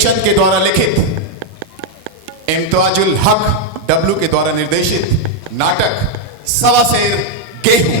प्रेमचंद के द्वारा लिखित इम्तियाजुल हक डब्लू के द्वारा निर्देशित नाटक सवा शेर गेहूं।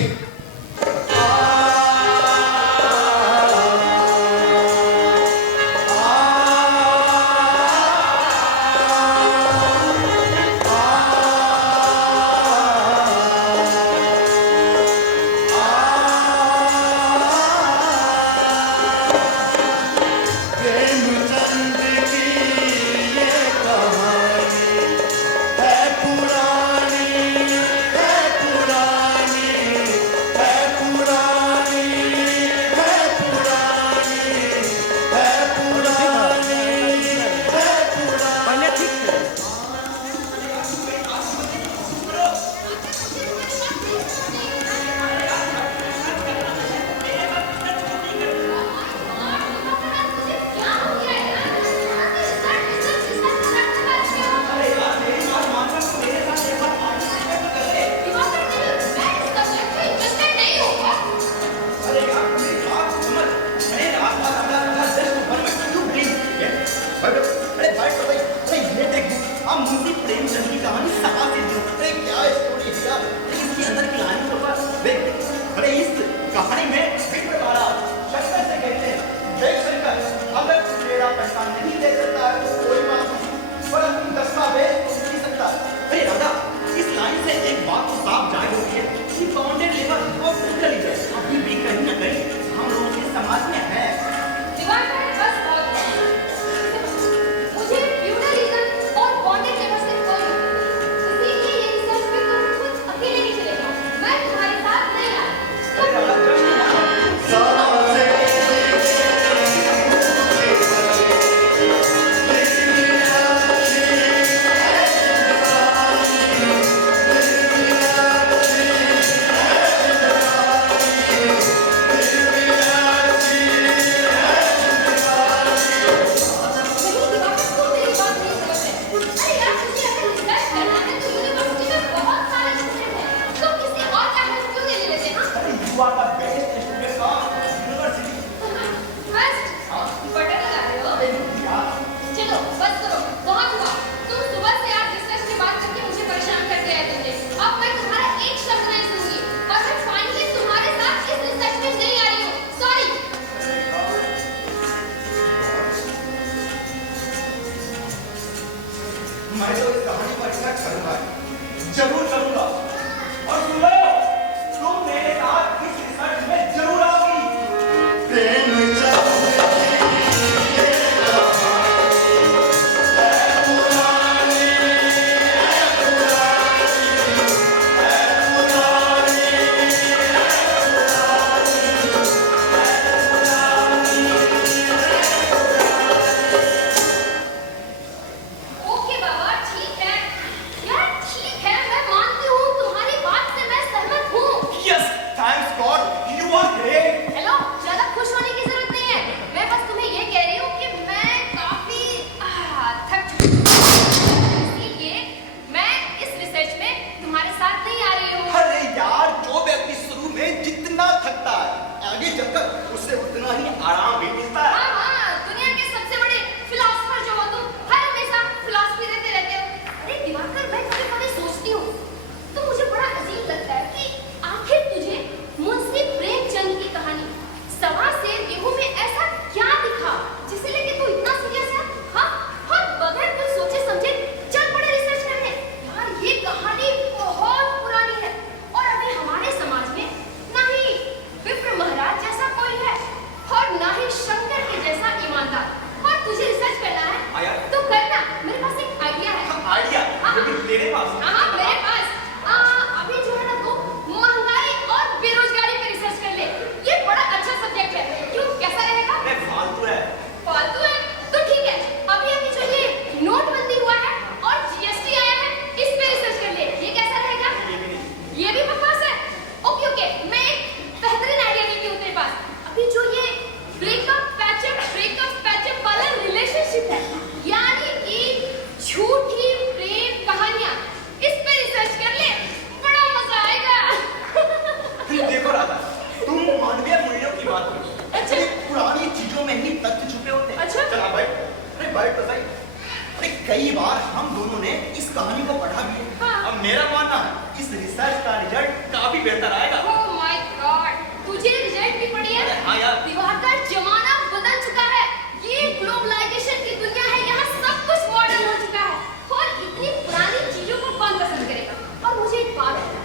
कई बार हम दोनों ने इस कहानी को पढ़ा भी है। हाँ। अब मेरा मानना है इस रिसर्च का रिजल्ट काफी बेहतर आएगा। ओह माय गॉड, तुझे रिजल्ट भी पड़ी है? हाँ यार। दिवाकर, जमाना बदल चुका है। ये ग्लोबलाइजेशन की दुनिया है, यहाँ सब कुछ मॉडर्न हो चुका है और इतनी पुरानी चीजों को कौन पसंद करेगा? और मुझे एक बात बता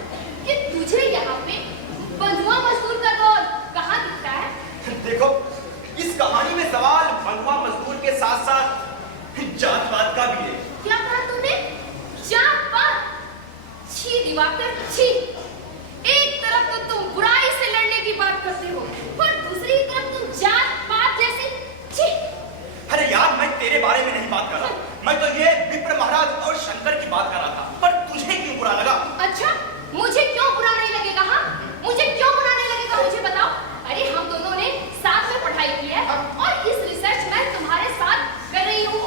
कि तुझे यहाँ पे बंधुआ मजदूर का दौर कहाँ दिखता है? देखो, इस कहानी में सवाल बंधुआ मजदूर के साथ साथ जात पात का भी है। क्या कहा तूने? जात पात? छी दिवाकर, छी। एक तरफ तो तुम बुराई से लड़ने की बात करते हो और दूसरी तरफ तुम जात पात जैसी, छी। अरे यार, मैं तेरे बारे में नहीं बात कर रहा, मैं तो ये विप्र महाराज और शंकर की बात कर रहा था। पर तुझे क्यों बुरा लगा? अच्छा, मुझे क्यों बुरा नहीं लगेगा? हाँ, मुझे क्यों बुरा नहीं लगेगा, मुझे बताओ। अरे हम दोनों ने साथ में पढ़ाई की है और इस रिसर्च में तुम्हारे साथ कर रही हूँ,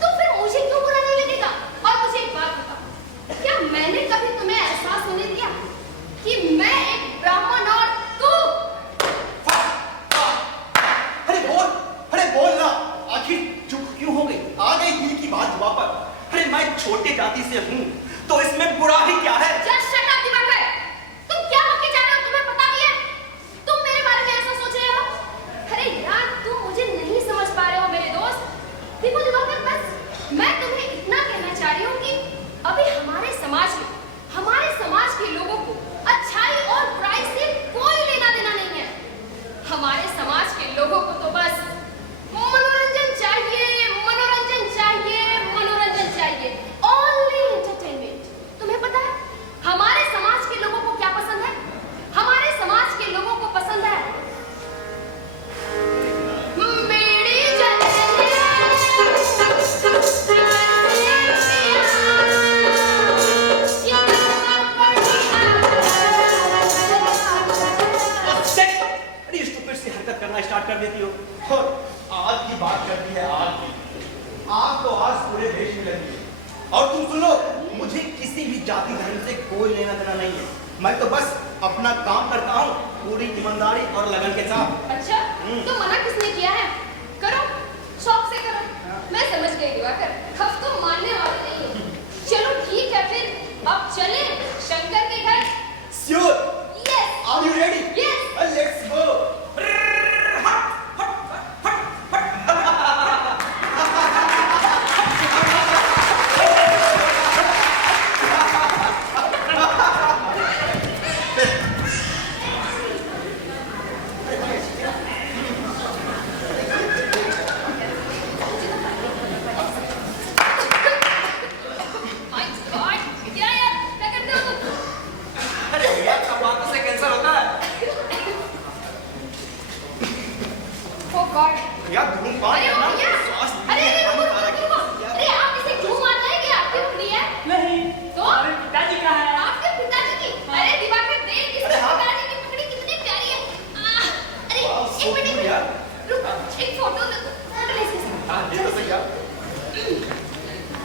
तो फिर मुझे क्यों बुरा नहीं लगेगा? और मुझे एक बात बताओ, क्या मैंने कभी तुम्हें एहसास होने दिया कि मैं एक ब्राह्मण और तू? अरे बोल ना, आखिर चुप क्यों हो गई? आ गई दिल की बात जुबा पर। अरे मैं छोटे जाति से हूँ, तो इसमें बुरा ही क्या है? Just shut up, Diwakar. तुम क्या होके जा रहे हो, तुम्हें पता भी है? तुम मेरे बारे में ऐसा सोच रहे हो? अरे यार, तुम मुझे नहीं समझ पा रहे हो मेरे दोस्त। देखो दिवाकर, बस मैं तुम्हें इतना कहना चाह रही हूँ कि अभी हमारे समाज के लोगों को अच्छाई और बुराई से कोई लेना देना नहीं है। हमारे समाज के लोगों को तो बस मनोरंजन चाहिए, मनोरंजन चाहिए, मनोरंजन चाहिए। Only entertainment। तुम्हें पता है हमारे समाज के लोगों को क्या पसंद है? हमारे समाज के लोगों को पसंद है मेरी हरकत करना स्टार्ट कर देती हो। और आज की बात करती है आज की। आग तो आज पूरे देश में लगी है। और तुम सुनो, मुझे किसी भी जाति धर्म से कोई लेना देना नहीं है। मैं तो बस अपना काम करता हूँ पूरी ईमानदारी और लगन के साथ। अच्छा, तो मना किसने किया है? करो, शौक से करो। मैं समझ गई दिवाकर, अब तुम मानने वाले नहीं हो। चलो ठीक है, फिर अब चले शंकर के घर। Sure. Yes. Are you ready? Yes. Well, let's go. My God, क्या यार, क्या करते हो तुम? अरे भैया, तंबाकू से कैंसर होता है। Oh God. भैया, धूम्रपान अरे करना वो भैया, स्वास्थ्य अरे के लिए रुको, हानिकारक रुको, है। रुको। अरे आप इसे क्यों मारना है कि आपकी उंगली है? नहीं, तो हमारे पिताजी का है। आपके पिताजी की? अरे दिवाकर देख, इसके अरे हाँ। पिताजी की पकड़ी कितनी प्यारी है। अरे वाह, एक so मिनट, cool यार। रुक, एक फोटो ले, फोटो ले इसके साथ। हाँ, ये तो सही है।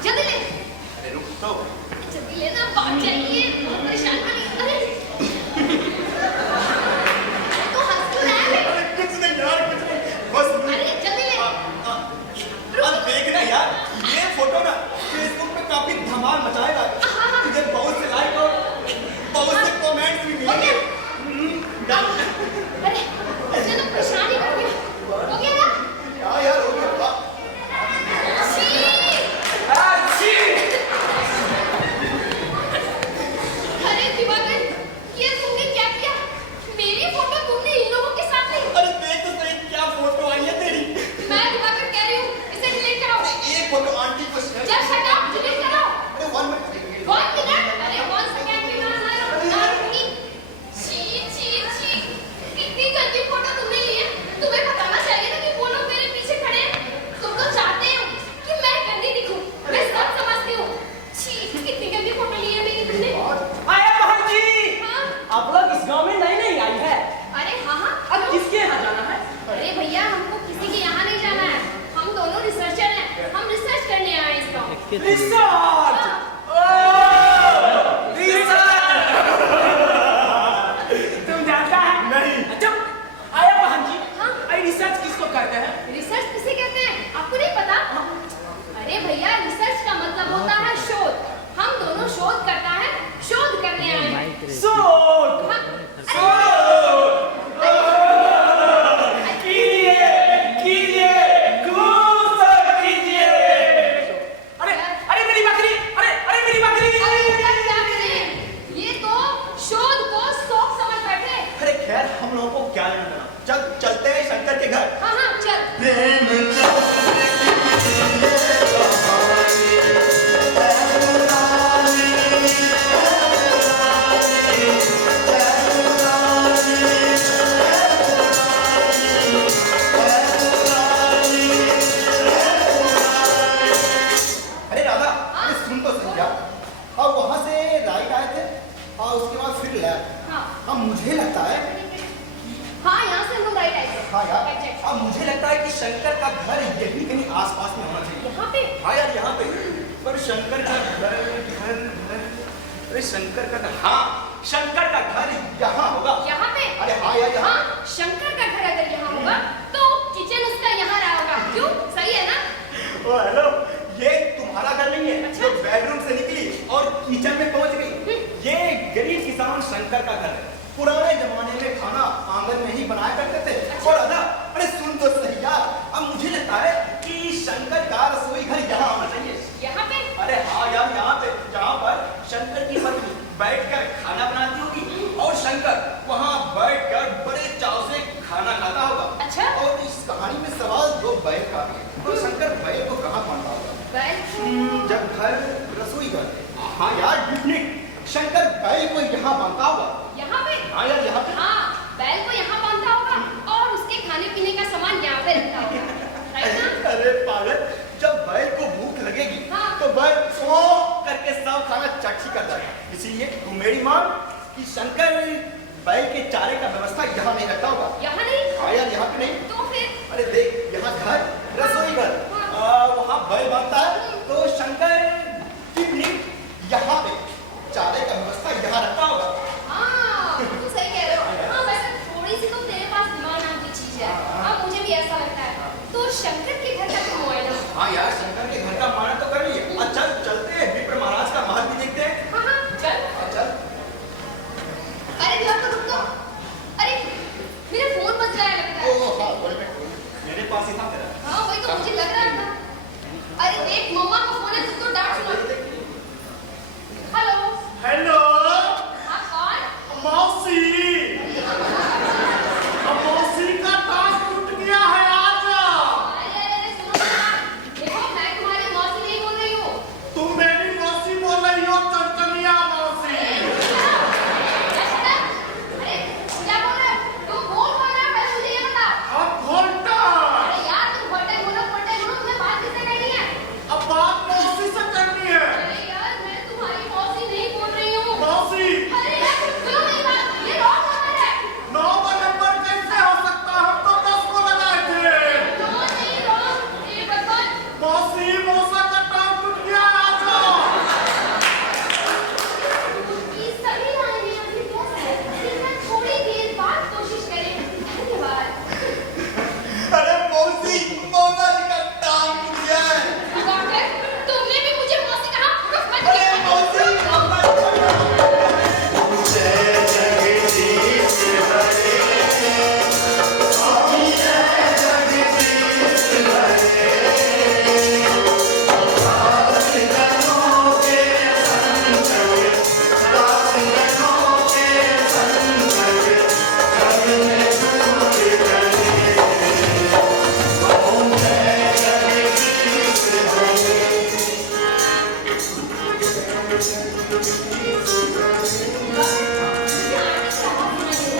जल्दी ले, अरे रुक तो। जल्दी लेना, बात चाहिए, बहुत परेशान कर रही। अरे तू हंस क्यों रहा है? अरे कुछ नहीं यार, कुछ नहीं। बस अरे जल्दी ले। अब देखना यार, ये फोटो ना फेसबुक पे काफी धमाल मचाएगा। तुझे बहुत से लाइक और बहुत से कमेंट्स भी हो मिलेंगे। गया? अरे मुझे तो परेशान ही कर दिया। हो गया ना? हाँ यार, हो गया। वाह। छी! अरे दिवाकर, ये तुमने क्या किया? मेरी फोटो तुमने इन लोगों के साथ ली? अरे देख तो सही, क्या फोटो आई है तेरी। मैं दिवाकर कह रही हूँ, इसे डिलीट कराओ। एक फोटो आंटी को share just shut up, delete कराओ। अरे 1 मिनट। 1 मिनट? अरे 1 सेकंड भी ना रुकी। छी छी छी, कितनी गंदी फोटो तुमने ली है। तुम्हें बताना चाहिए ना कि वो लोग मेरे पीछे खड़े हैं। तुम तो चाहते हो कि मैं गंदी दिखूं, मैं सब समझती हूँ। छी, कितनी गंदी फोटो ली है मेरी तुमने। आया बहन जी, हाँ? आप लोग इस गांव में नई नई आई है। अरे हाँ हाँ, अब किसके यहाँ जाना है? अरे भैया, हमको किसी के यहाँ नहीं जाना है। हम दोनों रिसर्चर हैं, हम रिसर्च करने आए हैं इस गाँव। रिसर्च। तुम जानता है? नहीं। अच्छा, आया बहन जी, हाँ? आई रिसर्च किसको कहते हैं? रिसर्च किसे कहते हैं, आपको नहीं पता? अरे भैया, रिसर्च का खैर हम लोगों को क्या लेना देना, चल चलते हैं शंकर के घर। हाँ हाँ चल। अरे राधा, अरे सुन तो सही यार, और वहां से राइट आए थे और उसके बाद फिर लेफ्ट। हाँ अब मुझे लगता है, हाँ यहाँ से हम लोग राइट आए थे। हाँ यार, Exact। अब मुझे लगता है कि शंकर का घर यही कहीं आसपास में होना चाहिए। यहाँ पे हाँ यार यहाँ पे, पर शंकर का घर घर घर, अरे शंकर का घर, हाँ शंकर का घर यहाँ होगा। यहाँ पे अरे हाँ यार यहाँ। हाँ शंकर का घर अगर यहाँ होगा तो किचन उसका यहाँ रहा होगा, क्यों? सही है ना? ओ हेलो, ये तुम्हारा घर नहीं है अच्छा। जो बेडरूम से निकली और किचन में पहुंच गई। ये गरीब किसान शंकर का घर है। पुराने जमाने में खाना आंगन में ही बनाया करते थे। और दादा, अरे सुन तो सही यार, अब मुझे लगता है कि शंकर का रसोई घर यहाँ होना चाहिए। यहाँ पे अरे हाँ यार यहाँ पे, जहाँ पर शंकर की पत्नी बैठकर खाना बनाती होगी और शंकर वहाँ बैठकर बड़े चाव से खाना खाता होगा। अच्छा। और इस कहानी में सवाल दो बैल का भी है, तो शंकर बैल को कहाँ मानता होगा? बैल जब घर रसोई घर, हाँ यार डिफिनिट, शंकर बैल को यहाँ बांधता होगा। यहाँ पे हाँ यार यहाँ पे। हाँ बैल को यहाँ बांधता होगा और उसके खाने पीने का सामान यहाँ पे रखता होगा, राइट ना? अरे पागल, जब बैल को भूख लगेगी हाँ। तो बैल सो करके सब खाना चट ही करता है। इसीलिए तू मेरी मान कि शंकर बैल के चारे का व्यवस्था यहाँ नहीं रखता होगा। यहाँ नहीं हाँ यार यहाँ पे नहीं। तो फिर अरे देख, यहाँ घर रसोई घर, वहाँ बैल बांधता है, तो शंकर की यहाँ पे चारे का व्यवस्था यहाँ रखता होगा। हाँ तू सही कह रहे हो। हाँ वैसे थोड़ी सी तो तेरे पास दिमाग नाम की चीज है। हाँ मुझे भी ऐसा लगता है। तो शंकर के घर का क्यों मुआयना? हाँ यार शंकर के घर का माना तो कर लिए। अच्छा चलते हैं, विप्र महाराज का महल भी देखते हैं। हाँ हाँ चल। हाँ, चल। अरे दिवाकर रुक तो। अरे मेरा फोन बज रहा है लगता है। ओ हाँ, बोल बेटा, मेरे पास ही था तेरा। हाँ वही तो मुझे लग रहा था। अरे देख मम्मा का फोन है, तुझको डांट सुना। हेलो। हेलो हाँ कौन? मौसी, अब मौसी का टास्क टूट गया है आज। अरे सुनो ना, देखो मैं तुम्हारी मौसी नहीं बोल रही हूँ। तुम मेरी मौसी बोल रही हो, चंचलिया मौसी। अरे क्या बोल रहे हो? तुम कौन बोल रहे हो? पहले मुझे ये बताओ। अब घोटा, अरे यार तुम खोटे बोलो, तुम्हें बात किससे करनी है? अब बात मौसी से करनी है। अरे यार मैं तुम्हारी मौसी नहीं बोल रही हूँ। मौसी, अरे यार सुनो मेरी बात, ये रॉन्ग नंबर है। 9 का नंबर कैसे हो सकता है? हम तो 10 को लगाए थे। नो नहीं रॉन्ग, ये बर्तन। मौसी, मौसा का टांग टूट गया आज। ये सभी लाइनें अभी व्यस्त हैं, लेकिन मैं थोड़ी देर बाद कोशिश करेंगे। धन्यवाद। अरे मौसी, मौसा जी का टांग टूट गया है। डॉक्टर तुमने भी मुझे मौसी कहा? रुक मत अरे मौसी,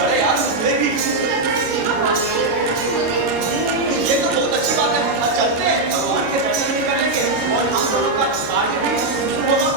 अरे यार मुझे भी ये तो बहुत अच्छी बात है। अब चलते हैं, भगवान के दर्शन भी करेंगे और हम दोनों का कार्य भी शुरू होगा।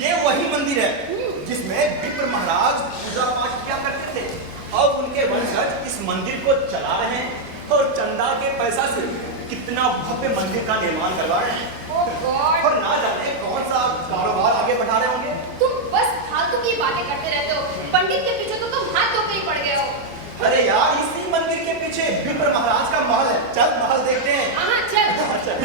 ये वही मंदिर है जिसमें विप्र महाराज पूजा पाठ किया करते थे और उनके वंशज इस मंदिर को चला रहे हैं। और चंदा के पैसा से कितना भव्य मंदिर का निर्माण करवा रहे हैं। Oh God! और ना जाने कौन सा कारोबार आगे बढ़ा रहे होंगे। तुम बस फालतू की बातें करते रहते हो। पंडित के पीछे तो तुम हाथ धो के ही पड़ गए हो। अरे यार, इसी मंदिर के पीछे विप्र महाराज का महल है। चल महल देखते हैं। हाँ चल। हाँ, चल।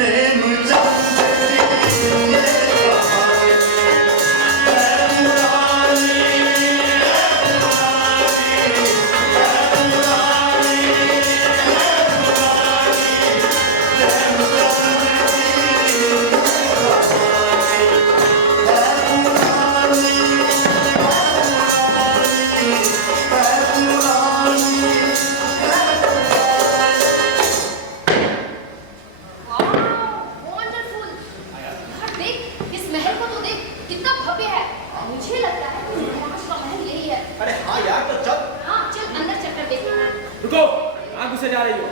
Wonderful! यार देख, इस महल को तो देख, कितना भव्य है। मुझे लगता है कि महाराज का महल यही है। अरे हाँ यार, तो चल। हाँ चल अंदर चक्कर देखना। रुको, कहाँ घुसे जा रही हो?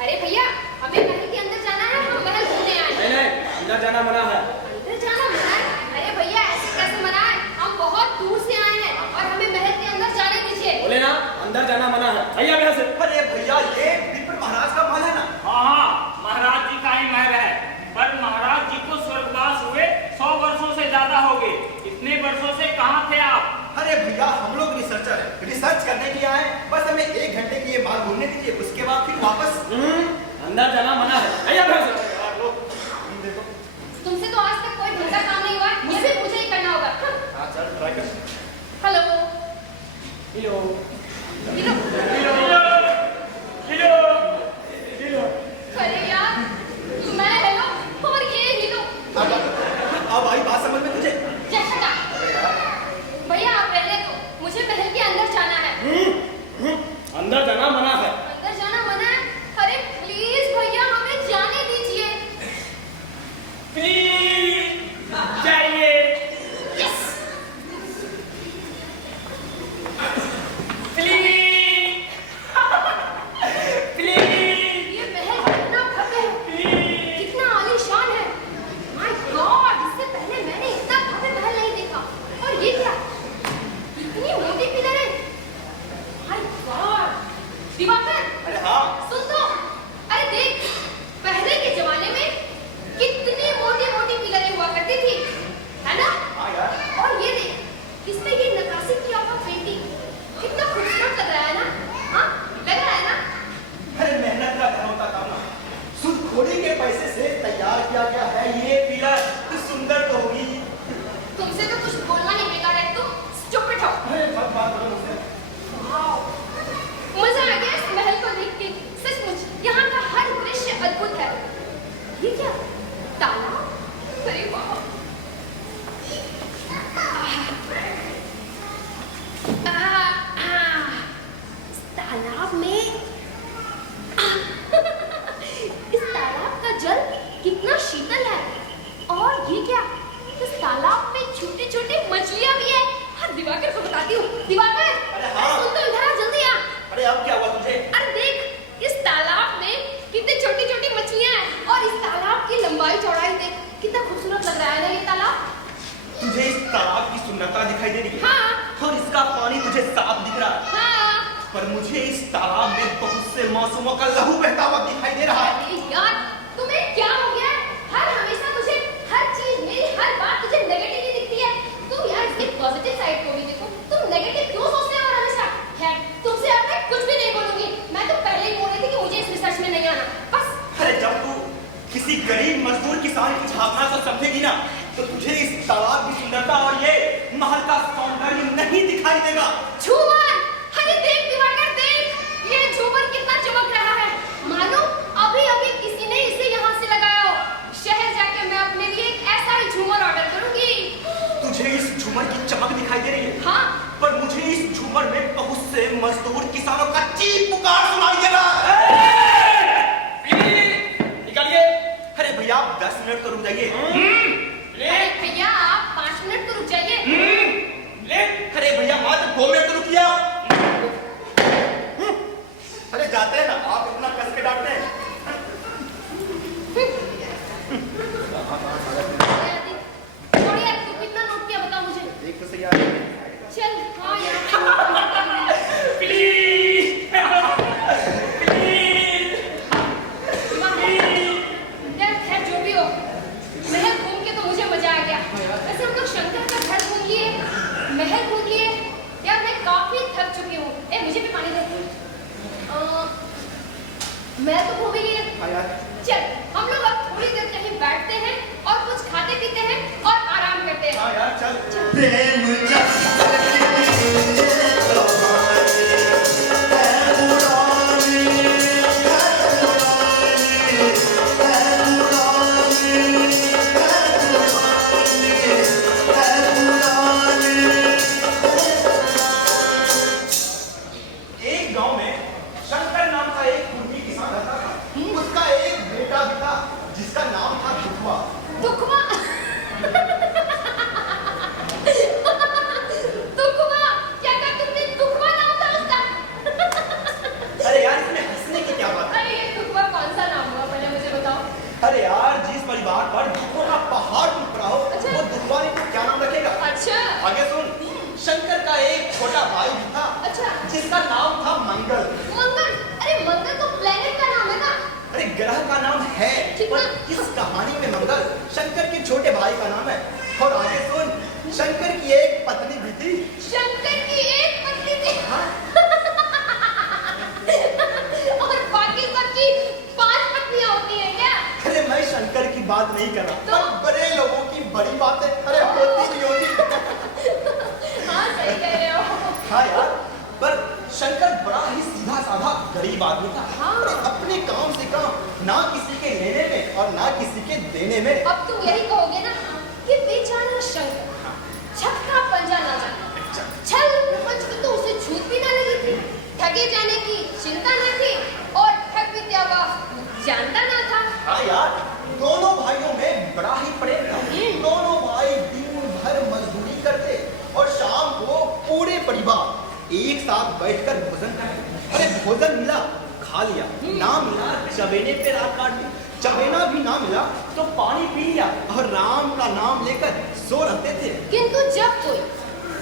अरे भैया, हमें महल के अंदर जाना है। हम महल घूमने आए हैं। नहीं, अंदर जाना मना है। अंदर जाना मना है? अरे भैया, ऐसे कैसे मना है? हम बहुत दूर से आए हैं और हमें महल के अंदर जाने दीजिए। बोले ना, अंदर जाना मना है। भैया यहाँ से। अरे भैया, ये विप्र महाराज का महल है ना? हाँ, महाराज जी का ही महल है। पर महाराज जी को स्वर्गवास हुए 100 वर्षों से ज्यादा हो गए। इतने वर्षों से कहाँ थे आप? अरे भैया, हम लोग रिसर्चर हैं। रिसर्च करने के लिए आए हैं। बस हमें 1 घंटे की ये महल घूमने दीजिए, उसके बाद फिर वापस। अंदर जाना मना है। भैया यहाँ से। यार लोग, देखो। तुमसे तो आज तक कोई ढंग का काम नहीं हुआ। ये भी मुझे ही करना होगा। हाँ चल, ट्राई कर। हेलो। हेलो। हेलो। हिलो, हिलो। अरे यार, मैं हेलो और ये हिलो। अब आई बात समझ में तुझे? जय शटा। भैया आप पहले तो मुझे महल के अंदर जाना है। अंदर जाना मना है। अंदर जाना मना है? अरे प्लीज भैया, हमें जाने दीजिए। प्लीज जाइए। यस। प्लीज, प्लीज, ये महल कितना भव्य है, कितना आलीशान है। माय गॉड, इससे पहले मैंने इतना भव्य महल नहीं देखा। और ये क्या, इतनी मोटी पिलरें। My God. दिवाकर, अरे हाँ। सुन तो। अरे देख, पहले के जमाने में कितनी मोटी मोटी पिलरें हुआ करती थी, है ना? हाँ यार। और ये देख, इसमें ये नक्काशी किया हुआ पेंटिंग कितना खूबसूरत लग रहा है ना? हाँ, लग रहा है ना? अरे मेहनत का धन होता काम ना। सूदखोरी के पैसे से तैयार किया गया है ये पिलर। तो सुंदर तो होगी। तुमसे तो कुछ बोलना ही बेकार है। तुम स्टूपिड हो। अरे मत बात करो मुझसे। वाओ, मजा आ गया इस महल को देख के। सचमुच यहाँ का हर दृश्य अद्भुत है। ये क्या, तालाब? अरे वाह। इस तालाब में इस तालाब का जल कितना शीतल है। और ये क्या, इस तालाब में छोटी छोटी मछलियां भी है। हाँ, दिवाकर को बताती हूँ। दिवाकर, अरे हाँ। सुन तो, इधर आ, जल्दी आ। अरे अब क्या हुआ तुझे? अरे देख, इस तालाब में कितनी छोटी छोटी मछलियां हैं। और इस तालाब की लंबाई चौड़ाई देख, कितना खूबसूरत लग रहा है ना ये तालाब। तुझे इस तालाब की सुंदरता दिखाई दे रही है? हाँ। और इसका पानी तुझे साफ दिख रहा है? हाँ। पर मुझे इस तालाब में बहुत से मासूमों का लहू बहता हुआ दिखाई दे रहा है। अरे यार, तुम्हें क्या हो गया है? हर हमेशा तुझे हर चीज, मेरी हर बात तुझे नेगेटिव ही दिखती है। तुम यार इसके पॉजिटिव साइड को भी देखो। तुम नेगेटिव क्यों सोचते हो हमेशा? खैर, तुमसे अब मैं कुछ भी नहीं बोलूंगी। मैं तो पहले ही बोल रही थी कि मुझे इस रिसर्च में नहीं आना। बस। अरे जब तू किसी गरीब मजदूर किसान की भावना को समझेगी ना, तो तुझे इस तालाब की सुंदरता और ये महल का सौंदर्य नहीं दिखाई देगा। झूमर, अरे देख दिवाकर, देख, ये झूमर कितना चमक रहा है। मानो अभी अभी किसी ने इसे यहाँ से लगाया हो। शहर जाके मैं अपने लिए एक ऐसा ही झूमर ऑर्डर करूंगी। तुझे इस झूमर की चमक दिखाई दे रही है? हाँ। पर मुझे इस झूमर में बहुत से मजदूर किसानों का चीख पुकार सुनाई दे रहा है। निकलिए। अरे भैया, आप 10 मिनट तो रुक जाइए। अरे भैया, आप 5 मिनट तो रुक जाइए। अरे भैया, मात्र 2 मिनट तो रुकिए आप। मैं तो भूल ही है। हाँ यार चल हम लोग अब थोड़ी देर कहीं बैठते हैं और कुछ खाते पीते हैं और आराम करते हैं। हाँ यार चल। प्रेम एक गांव में शंकर नाम का एक कुर्मी किसान रहता था। उसका एक बेटा भी था जिसका नाम था दुखवा। दुखवा दुखवा क्या कहा तुमने? दुखवा नाम था उसका? अरे यार इसमें हंसने की क्या बात है? अरे ये दुखवा कौन सा नाम हुआ पहले मुझे बताओ। अरे यार जिस परिवार पर दुखों का पहाड़ टूट रहा हो अच्छा। वो दुखवा ने क्या नाम रखेगा? अच्छा आगे सुन। शंकर का एक छोटा भाई भी था अच्छा। जिसका नाम था मंगल। मंगल? अरे मंगल तो प्लेनेट का नाम है ना। अरे ग्रह का नाम है ठीक पर है। इस कहानी में मंगल शंकर के छोटे भाई का नाम है। और आगे सुन। शंकर की एक पत्नी भी थी। शंकर की एक पत्नी थी और बाकी सबकी 5 पत्नियां होती हैं क्या? अरे मैं शंकर की बात नहीं कर रहा तो? पर बड़े लोगों की बड़ी बातें अरे होती नहीं होती। हाँ सही कह रहे हो। हाँ यार पर शंकर बड़ा ही सीधा साधा गरीब आदमी था। हाँ। अरे अपने काम से काम ना किसी के लेने में और ना किसी के देने में। अब तुम यही कहोगे ना कि बेचारा शंकर छक्का पंजा ना जाना। छल प्रपंच में तो उसे छूट भी ना लगी थी। ठगे जाने की चिंता न थी और ठग विद्या का जानता ना था। हाँ यार दोनों भाइयों में बड़ा ही प्रेम था। दोनों भाई दिन भर मजदूरी करते और शाम को पूरे परिवार एक साथ बैठकर भोजन करते। अरे भोजन मिला खा लिया, ना मिला चबेने पे रात काट ली, चबेना भी ना मिला तो पानी पी लिया और राम का नाम लेकर सो रहते थे। किंतु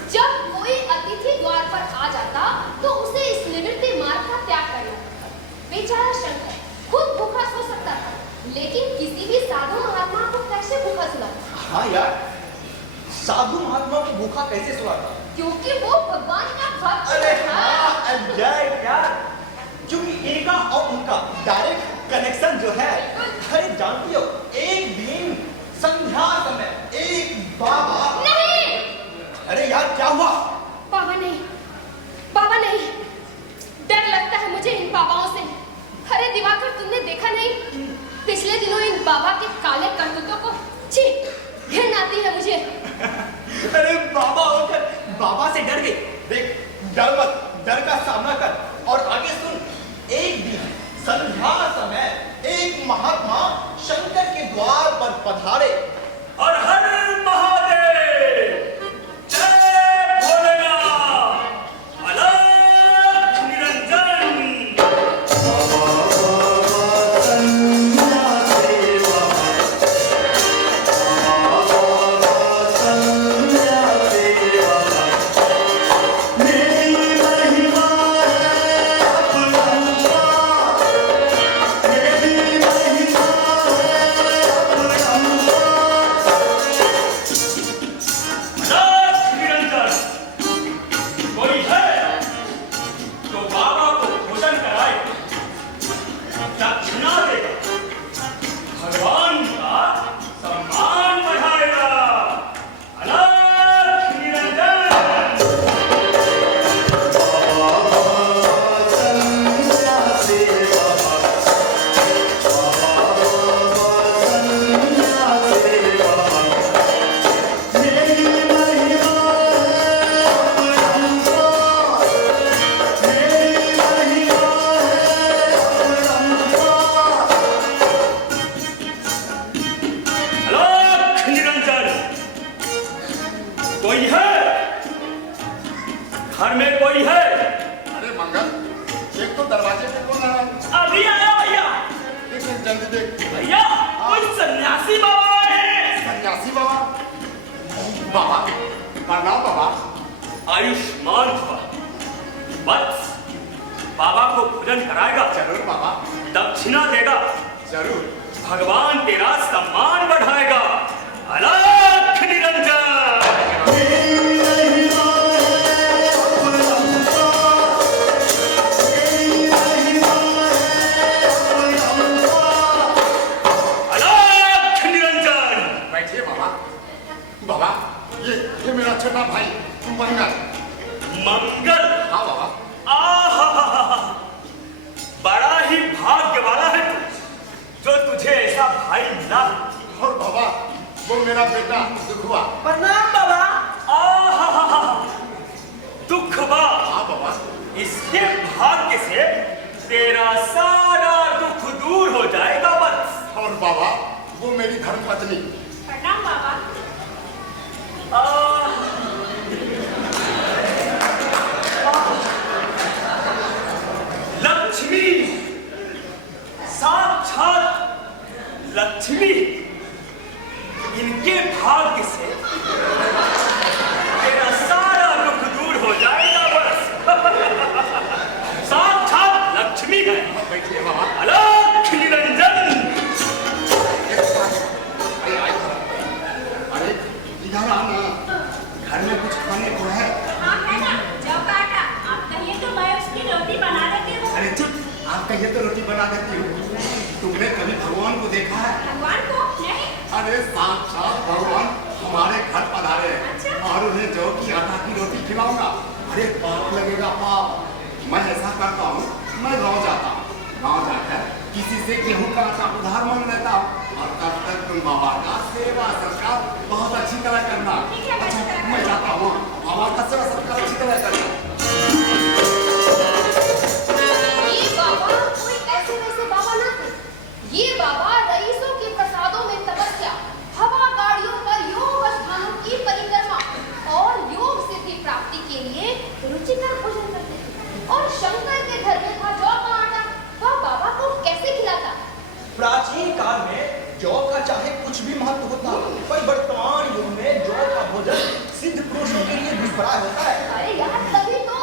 जब कोई अतिथि द्वार पर आ जाता तो उसे इस निवृत्ति मार्ग का त्याग करना पड़ता। बेचारा शंकर खुद भूखा सो सकता था लेकिन किसी भी साधु महात्मा को कैसे भूखा सुलाता? हाँ यार साधु महात्मा को भूखा कैसे सुलाता? क्योंकि वो भगवान का भक्त अरे था। हाँ अजय यार क्योंकि इनका और उनका डायरेक्ट कनेक्शन जो है। अरे जानती हो एक दिन संध्या समय एक बाबा। नहीं अरे यार क्या हुआ? बाबा नहीं डर लगता है मुझे इन बाबाओं से। अरे दिवाकर तुमने देखा नहीं पिछले दिनों इन बाबा के काले करतूतों को? छी घिन आती है मुझे। अरे बाबा होकर बाबा से डर गई। देख डर मत, डर का सामना कर। और आगे सुन एक दिन संध्या समय एक महात्मा शंकर के द्वार पर पधारे। और हर महादेव जय भोलेनाथ अलग निरंजन। घर में कोई है? अरे मंगल एक तो दरवाजे पे कौन आया? अभी आया भैया। देख जल्दी देख। भैया कोई सन्यासी बाबा आए हैं। सन्यासी बाबा? बाबा प्रणाम बाबा। आयुष्मान भव। बस बाबा को भोजन कराएगा, जरूर बाबा दक्षिणा देगा, जरूर। भगवान तेरा सम्मान बढ़ाएगा। अलग निरंजन। मेरा बेटा दुखवा। प्रणाम बाबा। आहा, दुखवा। हाँ बाबा। इसके भाग्य से तेरा सारा दुख दूर हो जाएगा बस। और बाबा वो मेरी धर्मपत्नी। प्रणाम बाबा। लक्ष्मी, साक्षात लक्ष्मी, इनके भाग्य से तेरा सारा दुख दूर हो जाएगा बस। साक्षात लक्ष्मी है। बैठिए बाबा। अलख निरंजन। अरे इधर आना, घर में कुछ खाने को है? हाँ है ना, जौ का आटा। आप कहिए तो मैं उसकी रोटी बना देती हूँ। अरे चुप, आप कहिए तो रोटी बना देती हूँ। तुमने कभी भगवान को देखा है? भगवान को नहीं। अरे साक्षात भगवान हमारे घर पधारे हैं। अच्छा। और उन्हें जौ की आटा की रोटी खिलाऊंगा। अरे पाप लगेगा पाप। मैं ऐसा करता हूँ, मैं गाँव जाता हूँ, गाँव जाकर किसी से गेहूं का आटा उधार मांग लेता हूँ और तब तक तुम बाबा का सेवा सत्कार बहुत अच्छी तरह करना। ठीक है, अच्छा अच्छी तरह मैं जाता हूँ, बाबा का सेवा सत्कार अच्छी तरह करना। ये बाबा कोई ऐसे वैसे बाबा ना थे। ये बाबा रईसों के प्रसादों में तपस्या, हवा गाड़ियों पर योग स्थानों की परिक्रमा और योग सिद्धि प्राप्ति के लिए रुचिकर भोजन करते थे। और शंकर के घर में था जौ का आटा, वह बाबा को कैसे खिलाता? प्राचीन काल में जौ का चाहे कुछ भी महत्व होता, पर वर्तमान युग में जौ का भोजन सिद्ध पुरुषों के लिए दुष्पराय होता है। अरे यार, तभी तो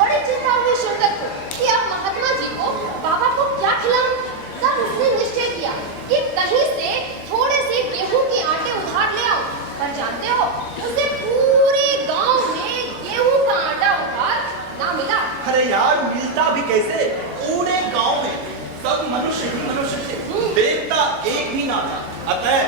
बड़ी चिंता हुई शंकर को कि अब महात्मा जी को बाबा को क्या खिलाऊं। तब उसने निश्चय किया कि कहीं से थोड़े से गेहूं के आटे उधार ले आओ। पर जानते हो, उसे पूरे गांव में गेहूं का आटा उधार ना मिला। अरे यार, मिलता भी कैसे? पूरे गांव में सब मनुष्य ही मनुष्य थे, देवता एक भी ना था। अतः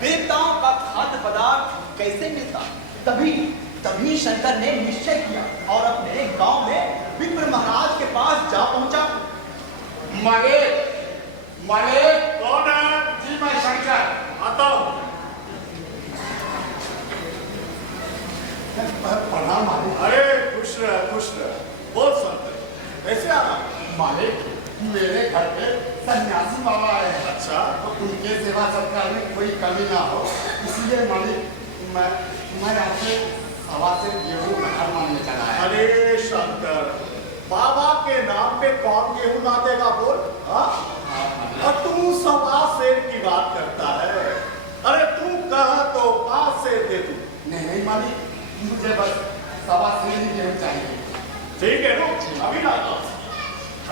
देवताओं का खाद्य पदार्थ कैसे मिलता? तभी शंकर ने निश्चय किया और अपने गांव में विप्र महाराज के पास जा पहुंचा। मालिक, मालिक कौन है? जी मैं शंकर, आता हूँ। प्रणाम मालिक। अरे खुश रह, बोल सकते कैसे आना? मालिक मेरे घर पे सन्यासी बाबा आए हैं। अच्छा, तो उनके सेवा सत्कार में कोई कमी ना हो, इसलिए मालिक मैं आपसे सवा से गेहूं उधार मांगने चला है। अरे शंकर, बाबा के नाम पे कौन गेहूं ना देगा बोल? हाँ? और तू सवा सेर की बात करता है? अरे तू कहा तो 5 सेर दे तू। नहीं मालिक, मुझे बस सवा से ही गेहूं चाहिए। ठीक है नो, अभी लाता हूं।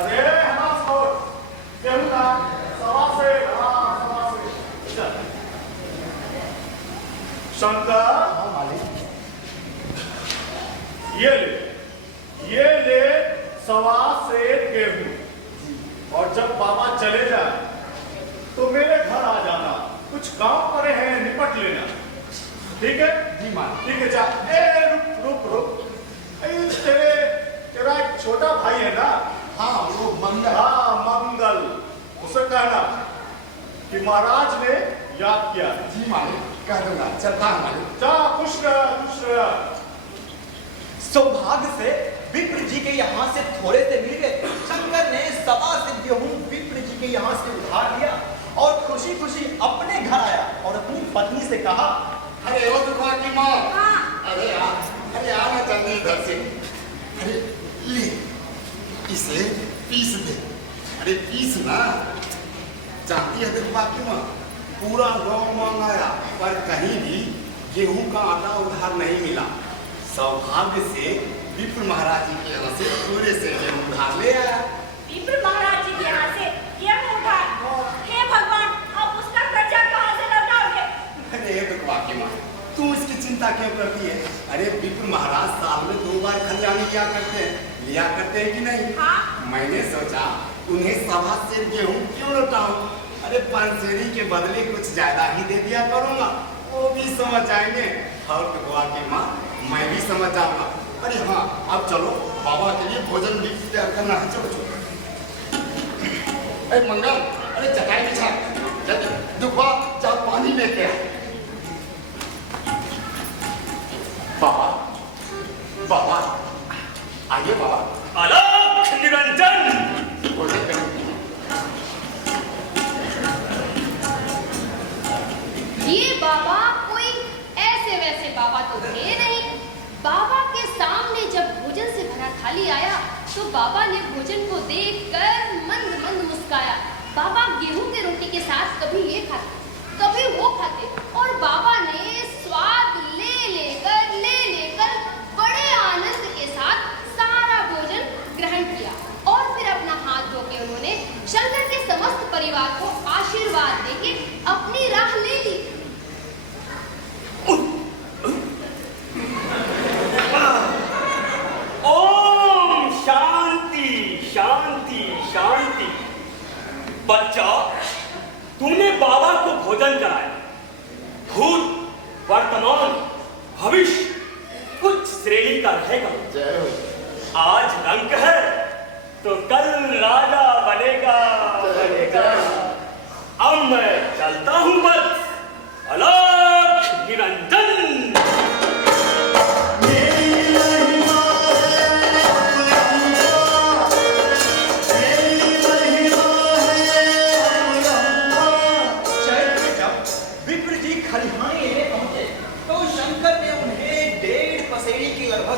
अरे हमारा छोड़ गेहूं ना, सवा सेर, हाँ सवा सेर। चल शंकर, हाँ मालिक। ये ले सवा सेर गेहूं। और जब बाबा चले जाए तो मेरे घर आ जाना, कुछ काम पड़े हैं निपट लेना। ठीक है? जी मालिक। ठीक है, जा। ए रुक। तेरा एक छोटा भाई है ना? हाँ वो मंगल। हाँ मंगल, उसे कहना कि महाराज ने याद किया। जी मालिक, कह दूंगा। चलता हूँ मालिक। जा, खुश रह। सौभाग्य से विप्र जी के यहाँ से थोड़े से मिल गए। शंकर ने सवा से गेहूं विप्र जी के यहाँ से उधार लिया और खुशी खुशी अपने घर आया और अपनी पत्नी से कहा, अरे वो दुखा की माँ। हाँ। अरे यार मैं जल्दी इधर से। अरे ले, इसे पीस दे। अरे पीस ना। जानती है दुखा की माँ, पूरा गाँव मंगाया पर कहीं भी गेहूं का आटा उधार नहीं मिला। सौभाग्य से विप्र महाराज जी के यहाँ से थोड़े से गेहूं उधार ले आया। विप्र महाराज जी के यहाँ से गेहूं उधार? हे भगवान, अब उसका कर्जा कहाँ से लौटाओगे? अरे दुखवा की माँ, तू इसकी चिंता क्यों करती है? अरे विप्र महाराज साल में 2 बार खलियानी लिया करते हैं कि नहीं? हाँ। मैंने सोचा उन्हें सवा सेर गेहूं क्यों लौटाऊं? अरे 5 सेरी के बदले कुछ ज्यादा ही दे दिया करूंगा, वो भी समझ आएंगे। और दुखवा की माँ, मैं भी समझ जाऊंगा। अरे हाँ, अब चलो बाबा के लिए भोजन भी तैयार करना है। चलो। अरे मंगल, अरे चटाई बिछा। दुखवा जा पानी लेके आ। बाबा आइए बाबा, अलख निरंजन। भोजन करें। ये बाबा कोई ऐसे वैसे बाबा तो थे नहीं। बाबा के सामने जब भोजन से भरा थाली आया तो बाबा ने भोजन को देखकर मंद मंद मुस्काया। बाबा गेहूं के रोटी के साथ कभी ये खाते, कभी वो खाते, और बाबा ने स्वाद ले लेकर बड़े आनंद के साथ सारा भोजन ग्रहण किया। और फिर अपना हाथ धो के उन्होंने शंकर के समस्त परिवार को आशीर्वाद देके अपनी राह ले ली। ओम शांति शांति शांति। बच्चा, तूने बाबा को भोजन कराया। भूत, वर्तमान, भविष्य कुछ श्रेणी का रहेगा। आज रंक है तो कल राजा बनेगा। अब मैं चलता हूं बस। अलख निरंजन।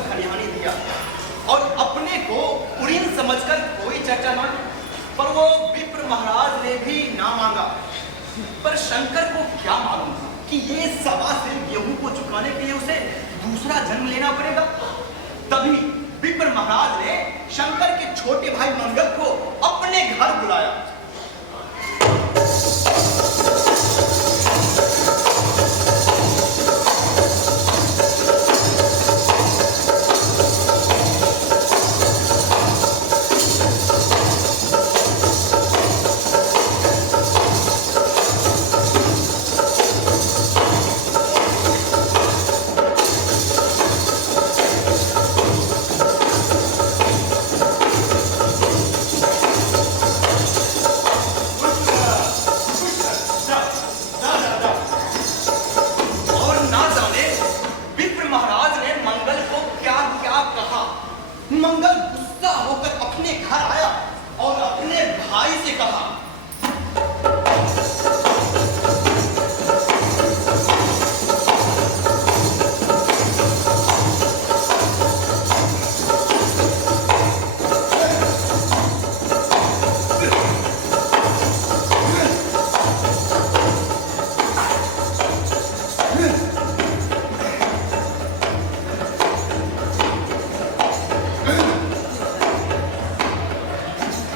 खलिहानी दिया और अपने को कुलीन समझकर कोई चर्चा ना की, पर वो विप्र महाराज ने भी ना मांगा। पर शंकर को क्या मालूम था कि ये सवा सिर गेहूं को चुकाने के लिए उसे दूसरा जन्म लेना पड़ेगा। तभी विप्र महाराज ने शंकर के छोटे भाई मंगल को अपने घर बुलाया। मंगल गुस्सा होकर अपने घर आया और अपने भाई से कहा,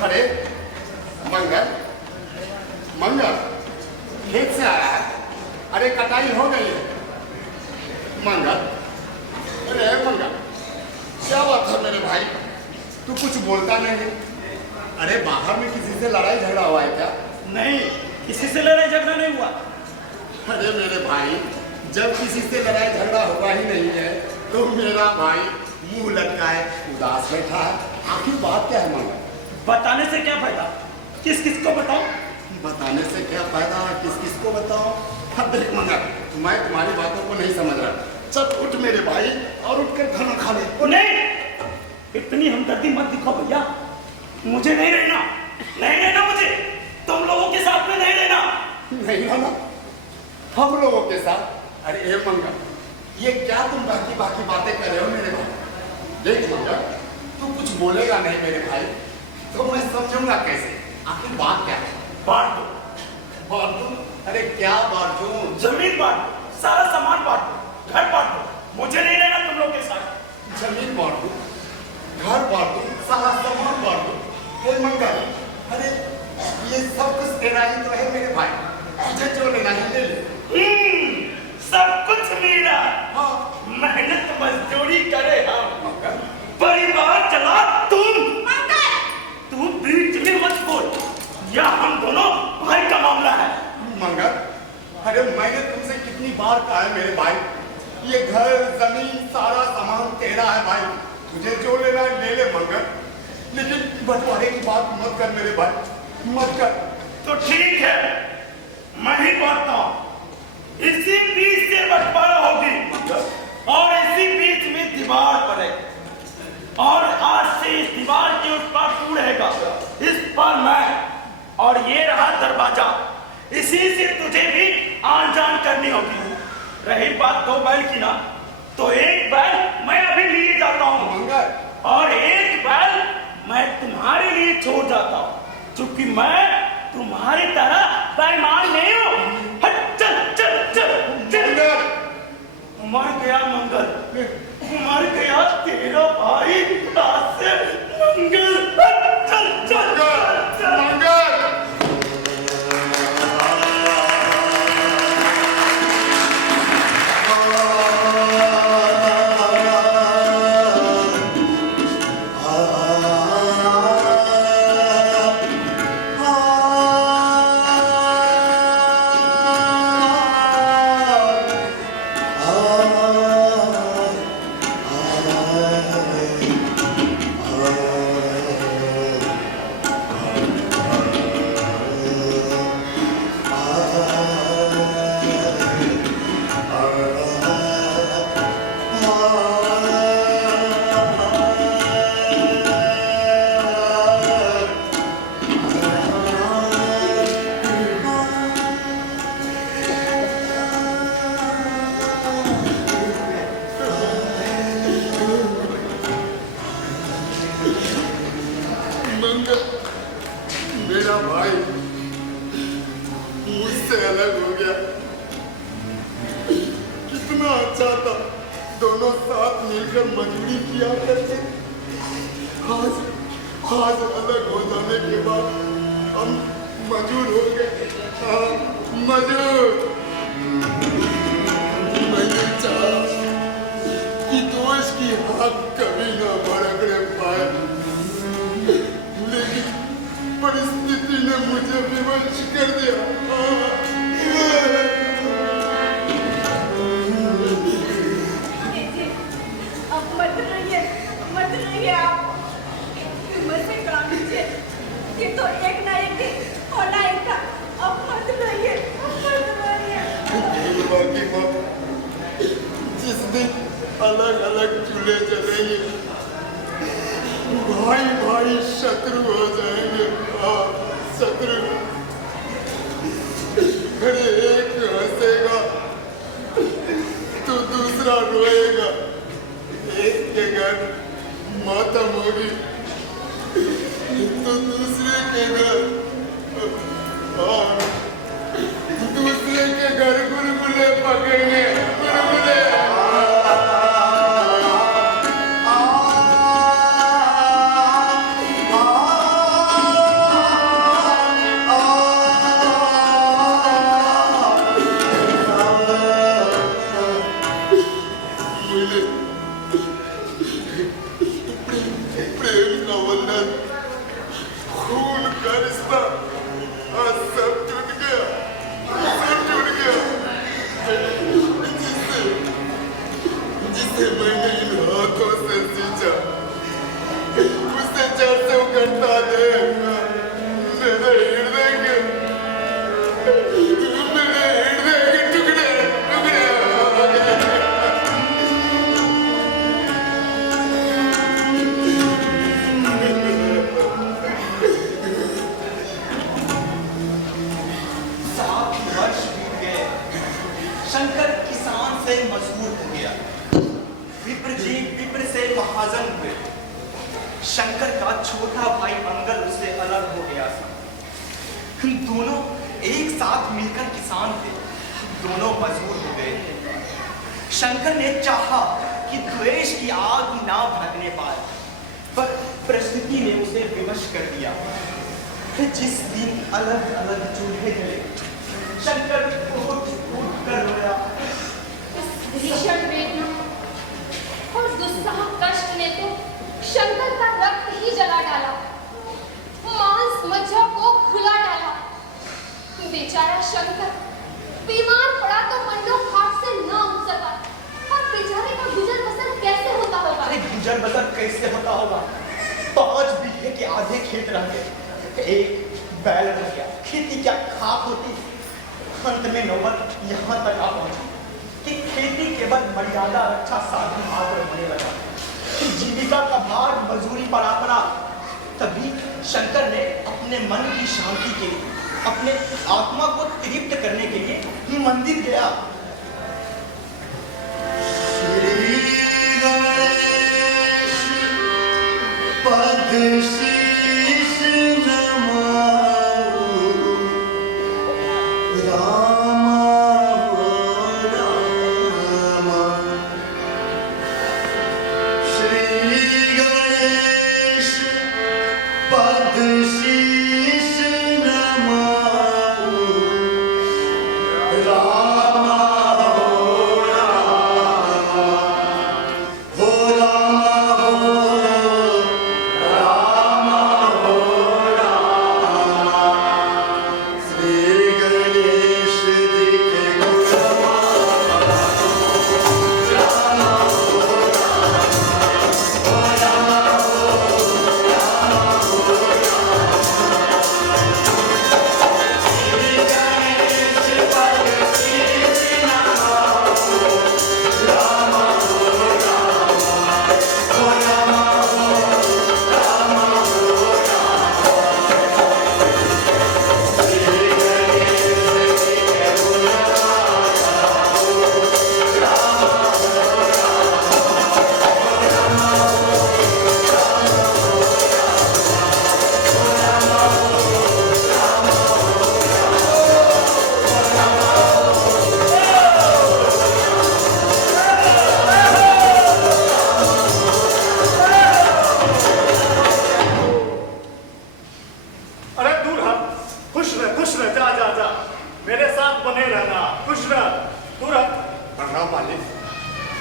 अरे मंगल, मंगल खेत से आया है? अरे कटाई हो गई है मंगल। अरे मंगल, क्या बात है मेरे भाई, तू कुछ बोलता नहीं है? अरे बाहर में किसी से लड़ाई झगड़ा हुआ है क्या? नहीं, किसी से लड़ाई झगड़ा नहीं हुआ। अरे मेरे भाई, जब किसी से लड़ाई झगड़ा हुआ ही नहीं है तो मेरा भाई मुंह लटकाए उदास बैठा है। आखिर बात क्या है मंगल? बताने से क्या फायदा, किस किस को बताऊं? बताने से क्या फायदा, किस किस को बताओ? अब देख मंगल, मैं तुम्हारी बातों को नहीं समझ रहा। चल उठ मेरे भाई और उठकर खाना खा ले। नहीं, इतनी हमदर्दी मत दिखाओ भैया, मुझे नहीं रहना, नहीं रहना मुझे, तुम लोगों के साथ में नहीं रहना। नहीं रहना हम लोगों के साथ? अरे ए मंगल, ये क्या तुम बाकी बाकी बातें कर रहे हो मेरे भाई? देख मंगल, तू कुछ बोलेगा नहीं मेरे भाई तो मैं समझूंगा कैसे? आखिर बात क्या है? बांट दो। बांट दूं? अरे क्या बांट दूं? जमीन बांट दो, सारा सामान बांट दो, घर बांट दो, मुझे नहीं रहना तुम लोग के साथ। जमीन बांट दूं, घर बांट दूं, सारा सामान बांट दूं? हे मंगल, अरे ये सब कुछ तेरा ही तो है मेरे भाई, तुझे जो लेना है ले ले। सब कुछ मेरा। हाँ, मेहनत मजदूरी करे हम, परिवार चला तुम। तू बीच में मत बोल, यह हम दोनों भाई का मामला है। मंगल, अरे मैंने तुमसे कितनी बार कहा है मेरे भाई, ये घर जमीन सारा सामान तेरा है भाई, तुझे जो लेना है ले ले मंगल, लेकिन बंटवारे की बात मत कर मेरे भाई, मत कर। तो ठीक है, मैं ही बांटता हूं, इसी बीच से बंटवारा होगी और इसी बीच में दीवार पर है और आज से इस दीवार के उस पर तू रहेगा, इस पर मैं, और ये रहा दरवाजा, इसी से तुझे भी आन जान करनी होगी। रही बात 2 बैल की ना, तो 1 बैल मैं अभी लिए जाता हूँ और 1 बैल मैं तुम्हारे लिए छोड़ जाता हूँ, क्योंकि मैं तुम्हारी तरह बेईमान नहीं हूँ। हट, चल चल चल चल। मर गया मंगल, मर गया तेरा भाई, आज से मंगल। चल चल चल मंगल। मेरा भाई मुझसे अलग हो गया। कितना अच्छा था, दोनों साथ मिलकर मजदूरी किया करते। आज अलग हो जाने के बाद हम मजूर हो गए। हाँ, मजूर। मैंने चाहा कि दोष की हाथ कभी न भड़कने पाए, लेकिन परिस्थिति ने मुझे विवश कर दिया। अब मत रहिए आप, हिम्मत से काम लीजिए, ये तो एक ना एक दिन होना ही था। अब मत रहिए। बाकी मत, जिस दिन अलग अलग चूल्हे जलेंगे, भाई भाई शत्रु हो जाएंगे। शत्रु। अरे एक हंसेगा तो दूसरा रोएगा, एक के घर मातम होगी तो दूसरे के घर गुलगुले पकेंगे। गुलगुले। प्रेम का बंधन, खून का रिश्ता आज सब टूट गया, सब टूट गया। जिसे मैंने इन हाथों से सींचा, उसे जड़ से उगड़ता देख मेरे हृदय के टुकड़े टुकड़े हो गए। शंकर किसान से मजबूर हो गया, विप्र जी विप्र से महाजन हुए। शंकर का छोटा भाई मंगल उससे अलग हो गया था। दोनों एक साथ मिलकर किसान थे, दोनों मजबूर हो गए। शंकर ने चाहा कि द्वेष की आग ना भड़कने पाए, पर परिस्थिति ने उसे विवश कर दिया। जिस दिन अलग अलग चूल्हे जले, शंकर फूट कर रोया। इस भीषण वेदना और दुस्सह कष्ट ने तो शंकर का रक्त ही जला डाला, मांस मज्जा को खुला डाला। बेचारा शंकर बीमार पड़ा तो मंडो घाट से न उठ सका, और बेचारे का गुजर बसर कैसे होता होगा? अरे गुजर बसर कैसे होता होगा? 5 बीघे के आधे खेत रह गए, एक बैल रह गया, खेती क्या खाक होती। अंत में नौबत यहाँ तक आ पहुंची कि खेती केवल मर्यादा रक्षा साधन मात्र होने लगा, जीविका का भार मजदूरी पर आ पड़ा। तभी शंकर ने अपने मन की शांति के लिए, अपने आत्मा को तृप्त करने के लिए मंदिर गया।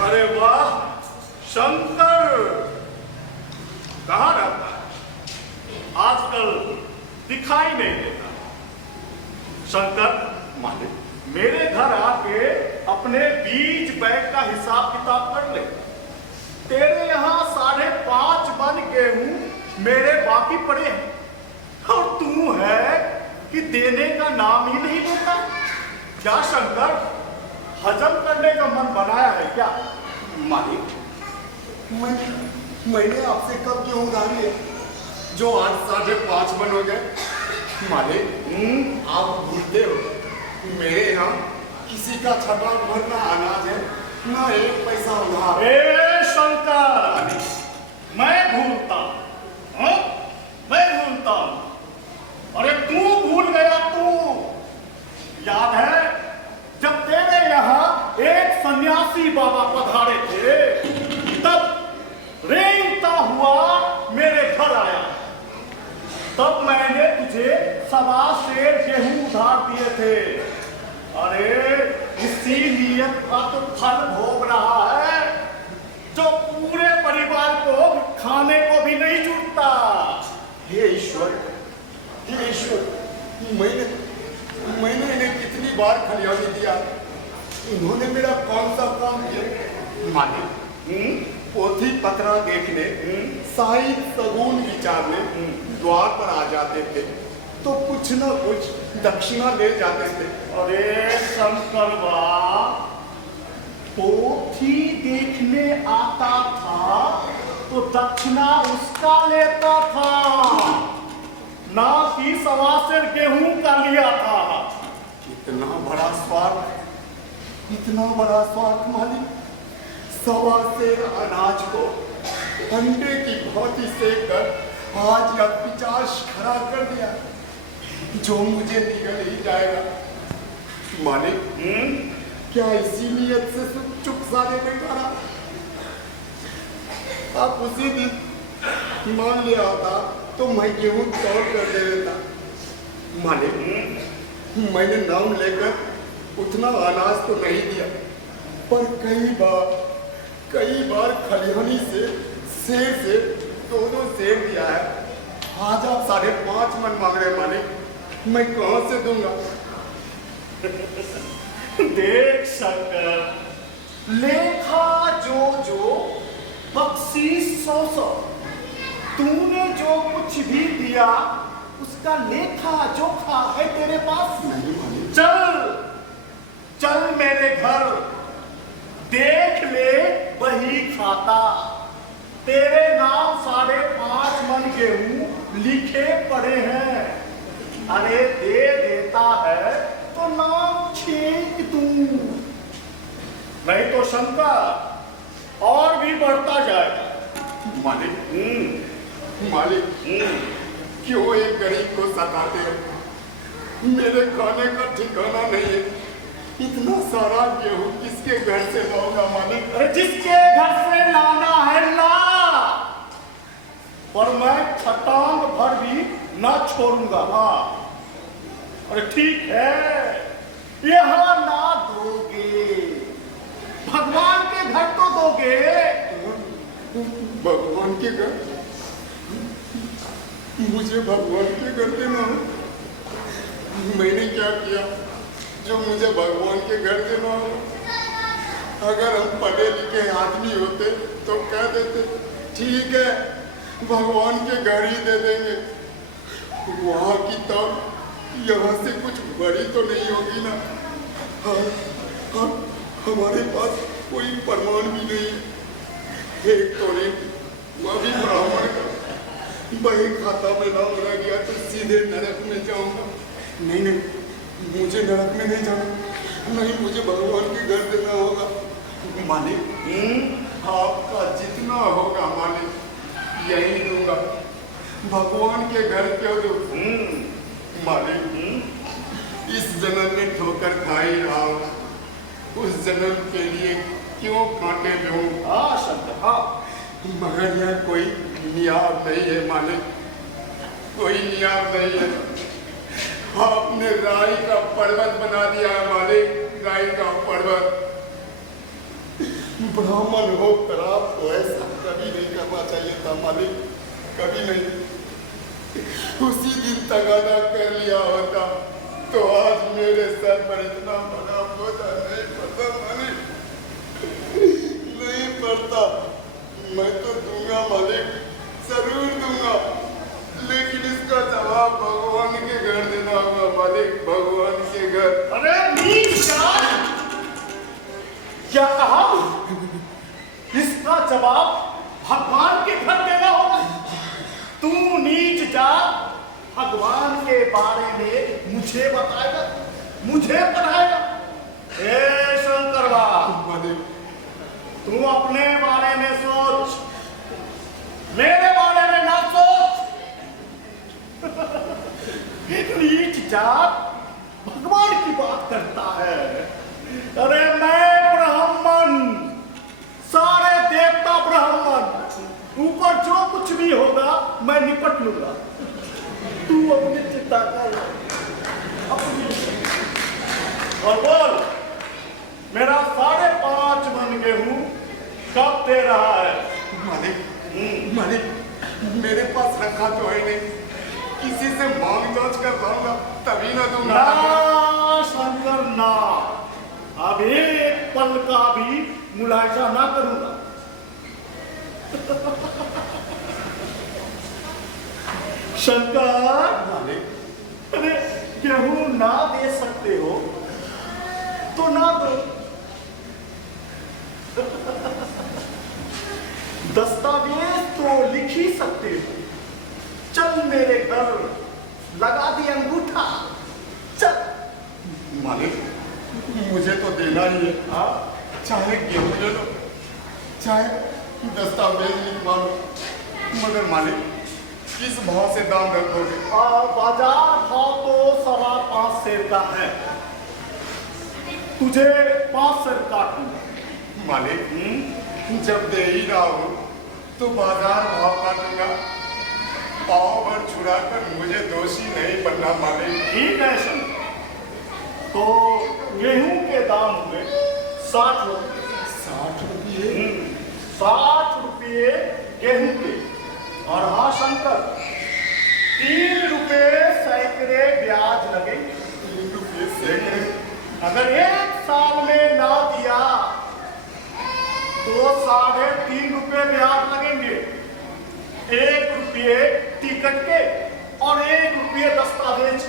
अरे वाह, शंकर कहाँ रहता है? आजकल दिखाई नहीं देता। शंकर मालिक, मेरे घर आके अपने बीज बैग का हिसाब किताब कर ले। तेरे यहाँ 5.5 मन गेहूं मेरे बाकी पड़े हैं, और तू है कि देने का नाम ही नहीं लेता। क्या शंकर, हजम करने का मन बनाया है क्या? मालिक, मैंने आपसे कब क्यों उधार लिया जो आज 5.5 मन हो गए? मालिक, आप भूलते हो मेरे यहाँ किसी का छठा भर ना अनाज है, ना 1 पैसा उधार। ए शंकर, मैं भूलता हूँ, मैं भूलता हूँ। अरे तू भूल गया, तू याद है जब तेरे यहाँ एक सन्यासी बाबा पधारे थे, तब रेंगता हुआ मेरे घर आया। तब मैंने तुझे 1.25 सेर गेहूं उधार दिए थे। अरे इसी नियत का तो फल भोग रहा है जो पूरे परिवार को खाने को भी नहीं जुटता। हे ईश्वर, हे ईश्वर, मैंने इन्हें कितनी बार खलियानी दिया, इन्होंने मेरा कौन सा काम किया? मालिक, पोथी पत्रा देखने, साहिब सगुन विचारने द्वार पर आ जाते थे तो कुछ न कुछ दक्षिणा ले जाते थे। अरे शंकरवा, पोथी देखने आता था तो दक्षिणा उसका लेता था, ना कि 1.25 सेर गेहूं का लिया था। इतना बड़ा स्वार्थ, इतना बड़ा स्वार्थ मालिक। 1.25 सेर अनाज को अंडे की भांति सेक कर आज या 50 खड़ा कर दिया, जो मुझे निकल ही जाएगा। मालिक, क्या इसी नियत से चुप सारे बैठा रहा? आप उसी दिन मान लिया होता तो मैं गेहूं तोड़ कर दे देता। मालिक, मैंने नाम लेकर उतना अनाज तो नहीं दिया, पर कई बार खलिहानी से सेर से 2-2 सेर दिया है। आज आप 5.5 मन मांग रहे मालिक, मैं कहां से दूंगा? देख शंकर, लेखा जो बख्शीश 100, तूने जो कुछ भी दिया उसका लेखा जोखा है तेरे पास? नहीं मालिक। चल मेरे घर, देख ले वही खाता। तेरे नाम 5.5 मन गेहूं लिखे पड़े हैं। अरे दे देता है तो नाम छींक दूं, नहीं तो शंकर और भी बढ़ता जाएगा। मालिक मालिक क्यों एक गरीब को सताते हो? मेरे खाने का ठिकाना नहीं है। इतना सारा गेहूं किसके घर से लाऊंगा मालिक? अरे जिसके घर से लाना है ला, पर मैं छटांग भर भी ना छोड़ूंगा। हाँ अरे ठीक है, यहाँ ना दोगे, भगवान के घर तो दोगे। भगवान के घर? मुझे भगवान के घर देना हो? मैंने क्या किया जो मुझे भगवान के घर देना हो? अगर हम पढ़े लिखे आदमी होते तो कह देते ठीक है भगवान के घर ही दे देंगे। वहाँ की तो यहाँ से कुछ बड़ी तो नहीं होगी ना। हाँ, हमारे पास कोई प्रमाण भी नहीं है। एक तो नहीं, वह भी ब्राह्मण का बही खाता में नाम रह गया तो सीधे नरक में जाऊंगा। नहीं नहीं, मुझे नरक में नहीं जाना, नहीं मुझे भगवान के घर देना होगा। मालिक आपका जितना होगा मालिक यही दूंगा। भगवान के घर क्यों दूं? मालिक इस जन्म में ठोकर खा ही रहा हूं, उस जन्म के लिए क्यों कांटे लूं? हाँ शंकर हाँ, मगर यह कोई नियाब नहीं है मालिक, कोई नियाब नहीं है। आपने राई का पर्वत बना दिया है मालिक, राई का पर्वत। ब्राह्मण हो कर आपको ऐसा कभी नहीं करना चाहिए था मालिक, कभी नहीं। उसी दिन तगादा कर लिया होता तो आज मेरे सर पर इतना बड़ा बोझा नहीं पड़ता मालिक, नहीं पड़ता। मैं तो दूंगा मालिक, जरूर दूंगा, लेकिन इसका जवाब भगवान के घर देना होगा मालिक, भगवान के घर। अरे नीच जात, क्या कहा? इसका जवाब भगवान के घर देना होगा। तू नीच जात भगवान के बारे में मुझे बताएगा, मुझे पढ़ाएगा? ए शंकरवा, तू अपने बारे में सोच, मेरे बारे में ना सोच। नीच जात भगवान की बात करता है। अरे मैं ब्राह्मण, सारे देवता ब्राह्मण, ऊपर जो कुछ भी होगा मैं निपट लूंगा। तू अपनी चिंता कर अपनी। और बोल, मेरा 5.5 मन गेहूं कब दे रहा है? मालिक मालिक मेरे पास रखा तो है नहीं, किसी से मांग जांच कर लाऊंगा तभी ना दूंगा। ना शंकर ना, अब एक पल का भी मुलायजा ना करूंगा। शंकर, अरे गेहूं ना दे सकते हो तो ना दो। दस्तावेज तो लिख ही सकते हो। चल मेरे घर, लगा दी अंगूठा, चल। मालिक मुझे तो देना ही है। हाँ, चाहे गेहूं ले लो, चाहे दस्तावेज लिखवा लो, मगर मालिक किस भाव से दाम रखोगे? बाजार भाव तो 5.25 सेर का है, तुझे 5 सेर काटूंगा। मालिक जब दे ही रहा हूं तो बाजार भाव काटूंगा, पाव भर छुड़ा कर मुझे दोषी नहीं बनना मालिक। ठीक है शंकर, तो गेहूं के दाम हुए 60 रुपये। 60 रुपये? 60 रुपये गेहूं के। और हाँ शंकर, 3 रुपये सैकड़े ब्याज लगेंगे। 3 रुपये सैकड़े? अगर 1 साल में ना दिया तो 3.5 रुपये ब्याज लगेंगे। 1 रुपये टिकट के और 1 रुपये दस्तावेज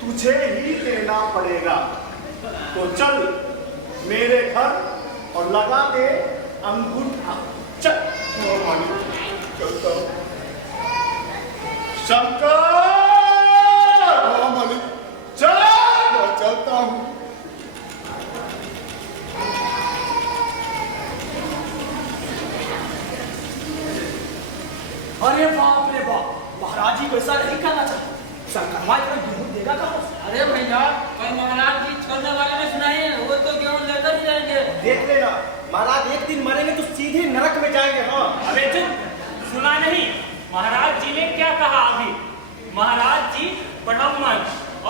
तुझे ही देना पड़ेगा। तो चल मेरे घर और लगा दे अंगूठा। चल हाँ मालिक, चलता हूँ। शंकर, हाँ मालिक, चल। मैं चलता हूँ। अरे बाप रे बाप, महाराज जी को ऐसा नहीं करना चाहिए। शंकर भाई को गेहूं देगा कहाँ से? अरे भैया, पर महाराज जी छोड़ने वाले में सुनाई है, वो तो गेहूं लेकर ही जाएंगे। देख लेना, महाराज एक दिन मरेंगे तो सीधे नरक में जाएंगे। हाँ, अबे चुप, सुना नहीं? महाराज जी ने क्या कहा अभी? महाराज जी ब्राह्मण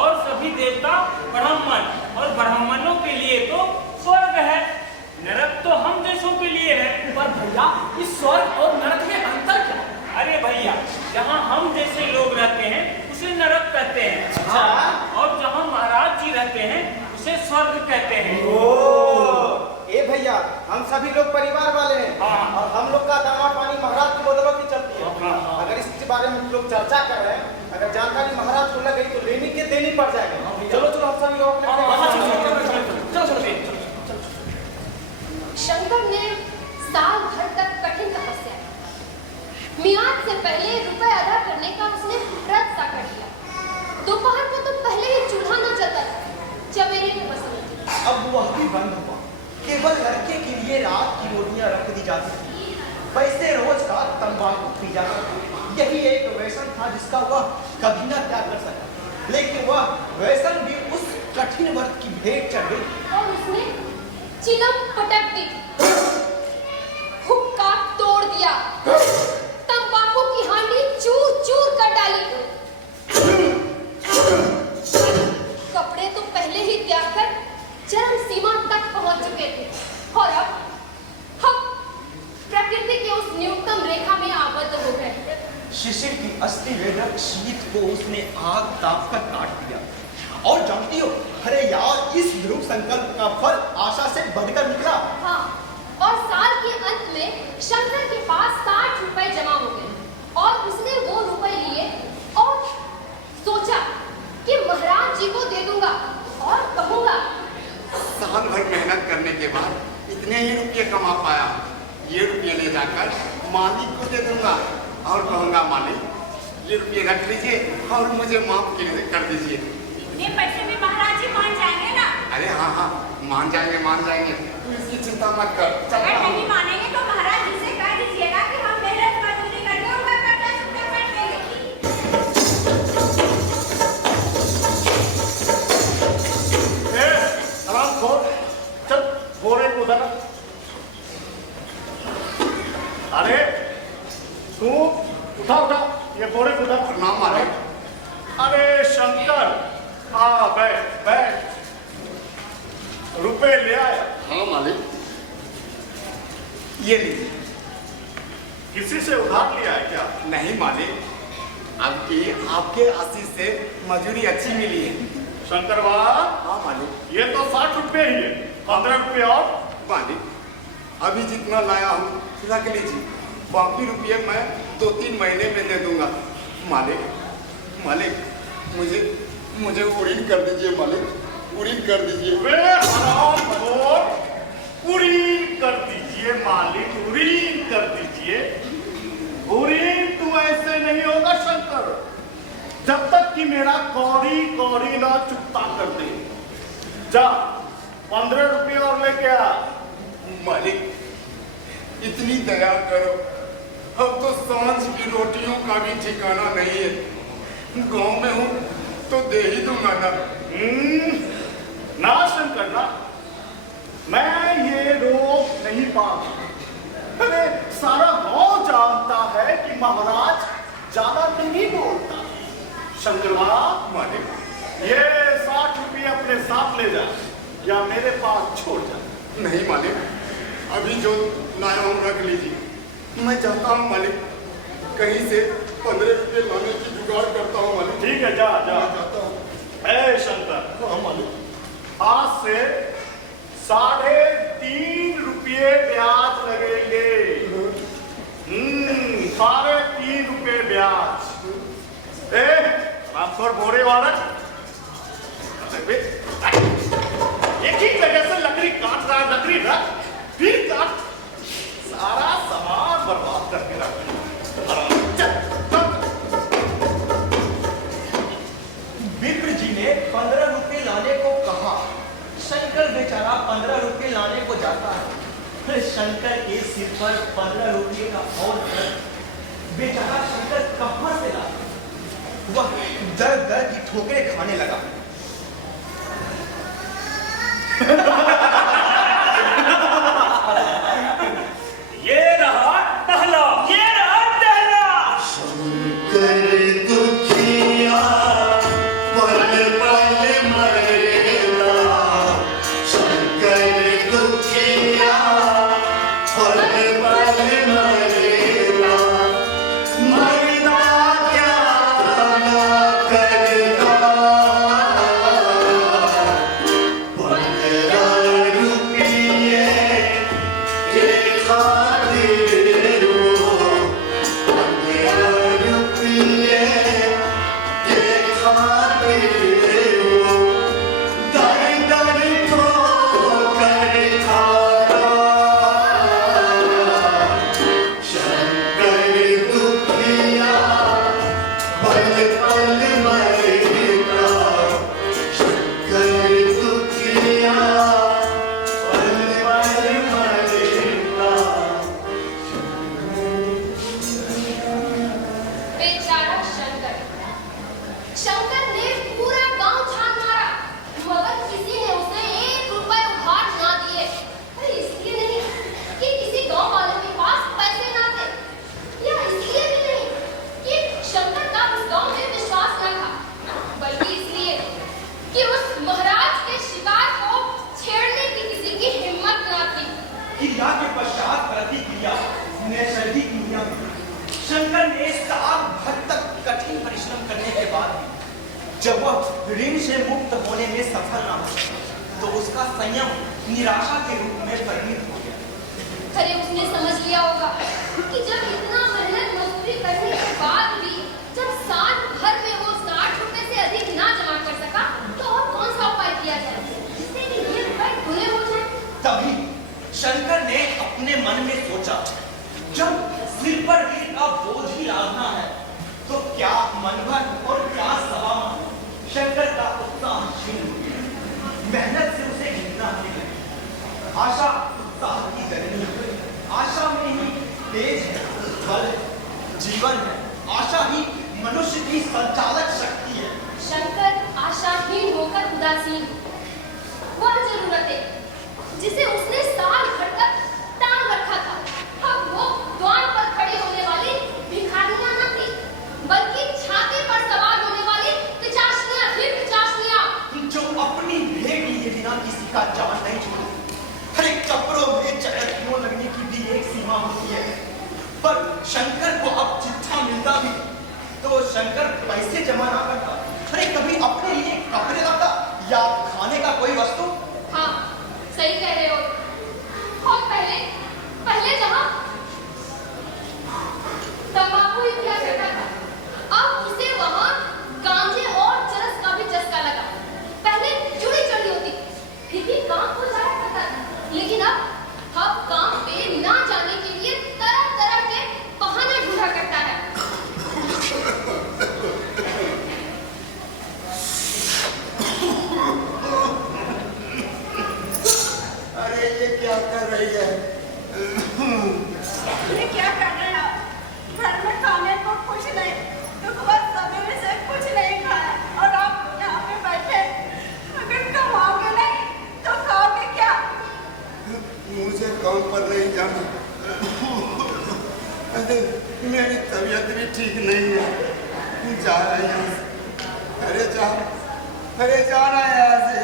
और सभी देवता ब्राह्मण, और ब्राह्मणों के लिए तो स्वर्ग है, नरक तो हम जैसों के लिए है। पर भैया, इस स्वर्ग और नरक में अंतर क्या है? अरे भैया, जहाँ हम जैसे लोग रहते हैं उसे नरक कहते हैं। हाँ। और जहाँ महाराज जी रहते हैं उसे स्वर्ग कहते हैं। ए भैया, हम सभी लोग परिवार वाले हैं। हाँ। और हम लोग का दावा पानी महाराज की बदौलत ही चलती है। अगर इसके बारे में लोग चर्चा कर रहे हैं, अगर जानकारी महाराज को लग गई तो लेनी के देनी पड़ जाएगी। चलो चलो, हम सभी लोग अपने शंकर ने साल भर तक कठिन तपस्या की। मियाद से पहले रुपए अदा करने का उसने व्रत सा कर लिया। दोपहर को तो पहले ही चूल्हा न जलता था, चमेरे में बसती थी। अब वह भी बंद हुआ। केवल लड़के के लिए रात की रोटियां रख दी जाती थी, पैसे रोज का तंबाकू पी जाता था। यही एक व्यसन था जिसका वह कभी न त्याग कर सका। लेकिन वह व्यसन भी उस कठिन व्रत की भेंट चढ़ गई। और उसने चिलम पटक दी, हुक्का तोड़ दिया, तंबाकू की हांडी चूर चूर कर डाली। कपड़े तो पहले ही त्याग कर चरम सीमा तक पहुंच चुके थे, और अब प्रकृति के उस न्यूनतम रेखा में आबद्ध हो गए। शिशिर की अस्थि वेदक शीत को उसने आग ताप कर काट दिया। और जानती हो, अरे यार, इस ध्रुव संकल्प का फल आशा से बढ़कर निकला। हाँ, और साल के अंत में शंकर के पास 60 रुपए जमा हो गए, और उसने वो रुपए लिए और सोचा कि महाराज जी को दे दूंगा और कहूंगा। साल भर मेहनत करने के बाद इतने ही रुपये कमा पाया। ये रुपये ले जाकर मालिक को दे दूंगा और कहूंगा, मालिक ये रुपये रख लीजिए और मुझे माफ कर दीजिए। इतने पैसे में महाराज जी मान जाएंगे ना? अरे हाँ हाँ, मान जाएंगे मान जाएंगे, तू इसकी चिंता मत कर। अगर नहीं मानेंगे तो महाराज जी से कह दीजिएगा कि हम मेहनत मजदूरी करके उनका कर्जा चुकता कर देंगे। आराम खोल, चल बोरे को उधर। अरे तू उठा उठा ये बोरे को उधर। प्रणाम मालिक। अरे शंकर, आ बैठ बैठ, रुपए ले आया? हाँ मालिक, ये लीजिए। किसी से उधार लिया है क्या? नहीं मालिक, आपकी आपके आशीष से मजूरी अच्छी मिली है। शंकर वाह, हाँ मालिक। ये तो 60 रुपए ही है, 15 रुपए और। मालिक, अभी जितना लाया हूँ रख लीजिए, बाकी रुपये मैं 2-3 महीने में दे दूंगा। मालिक मालिक, मुझे उड़ीन कर दीजिए मालिक, उड़ीन कर दीजिए। वे हरामखोर, उड़ीन कर दीजिए मालिक, उड़ीन कर दीजिए। उड़ीन तू ऐसे नहीं होगा शंकर, जब तक कि मेरा कौड़ी कौड़ी ना चुकता कर दे। जा 15 रुपये और लेके आ। मालिक, इतनी दया करो, अब तो सांझ की रोटियों का भी ठिकाना नहीं है। गांव में हूँ तो दे ही दूंगा ना। ना शंकर ना, मैं ये रोक नहीं पाता। अरे सारा गांव जानता है कि महाराज ज्यादा नहीं बोलता। शंकरवा मालिक, ये 60 रुपये अपने साथ ले जा या मेरे पास छोड़ जा। नहीं मालिक, अभी जो लाया हूँ रख लीजिए। मैं चाहता हूँ मालिक, कहीं से 15 रुपये लाने की जुगाड़ करता हूँ मालिक। ठीक है, जा जा। मैं चाहता हूँ। ए शंकर, हाँ मालिक। आज से 3.5 रुपये ब्याज लगेंगे। 3.5 रुपये ब्याज। आपको बोरे वाला एक ही जगह से लकड़ी काट रहा है, लकड़ी रख। फिर काट, सारा सामान बर्बाद करके रख दिया। चल, चल। विप्र जी ने 15 रुपए लाने को कहा। शंकर बेचारा 15 रुपए लाने को जाता है। फिर शंकर के सिर पर 15 रुपए का और दर्द। बेचारा शंकर कहां से लाता? वह दर दर की ठोकरें खाने लगा। ये रहा टहला, ये रहा टहला। शंकर दुखिया पल पल मरेला, शंकर दुखिया पल पल मरेला, मरना क्या ना करता, 15 रुपये के खातिर वो, 15 रुपये के खातिर वो, दर दर ठोकर खाया। शंकर दुखिया पल पल मरेगा, शंकर दुखिया पल पल मरेगा। बेचारा शंकर। शंकर ने पूरा गांव छान मारा, मगर किसी ने उसे 1 रुपए उधार ना दिए। अरे इसलिए नहीं कि किसी गांव वाले के पास पैसे ना थे, या इसलिए भी नहीं कि शंकर का उस गांव में विश्वास न था, बल्कि इसलिए कि उस महाराज के शिकार को छेड़ने की किसी की हिम्मत न थी। क्रिया के पश्चात प्रतिक्रिया नैसर्गिक नियम। शंकर ने साल भर तक कठिन परिश्रम करने के बाद भी जब वह ऋण से मुक्त होने में सफल न हो, तो उसका संयम निराशा के रूप में परिणित हो गया। अरे उसने समझ लिया होगा कि जब इतना मेहनत मजदूरी करने के बाद भी जब साल भर में वो 60 रुपए से अधिक ना जमा कर सका, तो और कौन सा उपाय किया जाए जिससे कि ये रुपए खुले हो जाए। तभी शंकर ने अपने मन में सोचा, जब सिर पर ऋण का बोझ ही लादना है, तो क्या मन भर और क्या सवा मन। शंकर का उत्साह क्षीण हो गया। मेहनत से उसे घृणा होने लगी। आशा उत्साह की जननी है। आशा में ही तेज है, बल है, जीवन है। आशा ही मनुष्य की संचालक शक्ति है। शंकर आशाहीन होकर उदासीन, वह जरूरतें जिसे उसने साल भर तक टांग रखा था, अब वो द्वार पर खड़े होने वाली भिखारियां न थी, बल्कि छाती पर सवार होने वाली पिचाशनियां थी। पिचाशनियां जो अपनी भेंट लिए बिना किसी का जान नहीं छोड़ती। अरे कपड़ों में चढ़ क्यों लगने की भी एक सीमा होती है। पर शंकर को अब चिट्ठा मिलता भी तो शंकर पैसे जमा ना करता। अरे कभी अपने लिए कपड़े लाता या खाने का कोई वस्तु। हाँ, सही कह रहे हो। और पहले जहां तंबाकू ही किया करता था, अब उसे वहां गांजे और चरस का भी चस्का लगा। पहले चूड़ी चढ़ी होती, फिर भी काम हो जाया करता था, लेकिन अब काम पे ना जाने के लिए तरह तरह के बहाने ढूंढा करता है। अरे ये क्या कर रही है? ये क्या कर रहे हैं आप? घर में खाने को कुछ नहीं, तो बस सवेरे से कुछ नहीं खाया और आप यहाँ पे बैठे। अगर कमाओगे नहीं तो खाओगे क्या? मुझे काम पर नहीं जाना। अरे मेरी तबीयत भी ठीक नहीं है। जा रहा है यहाँ से। अरे जाना है यहाँ से।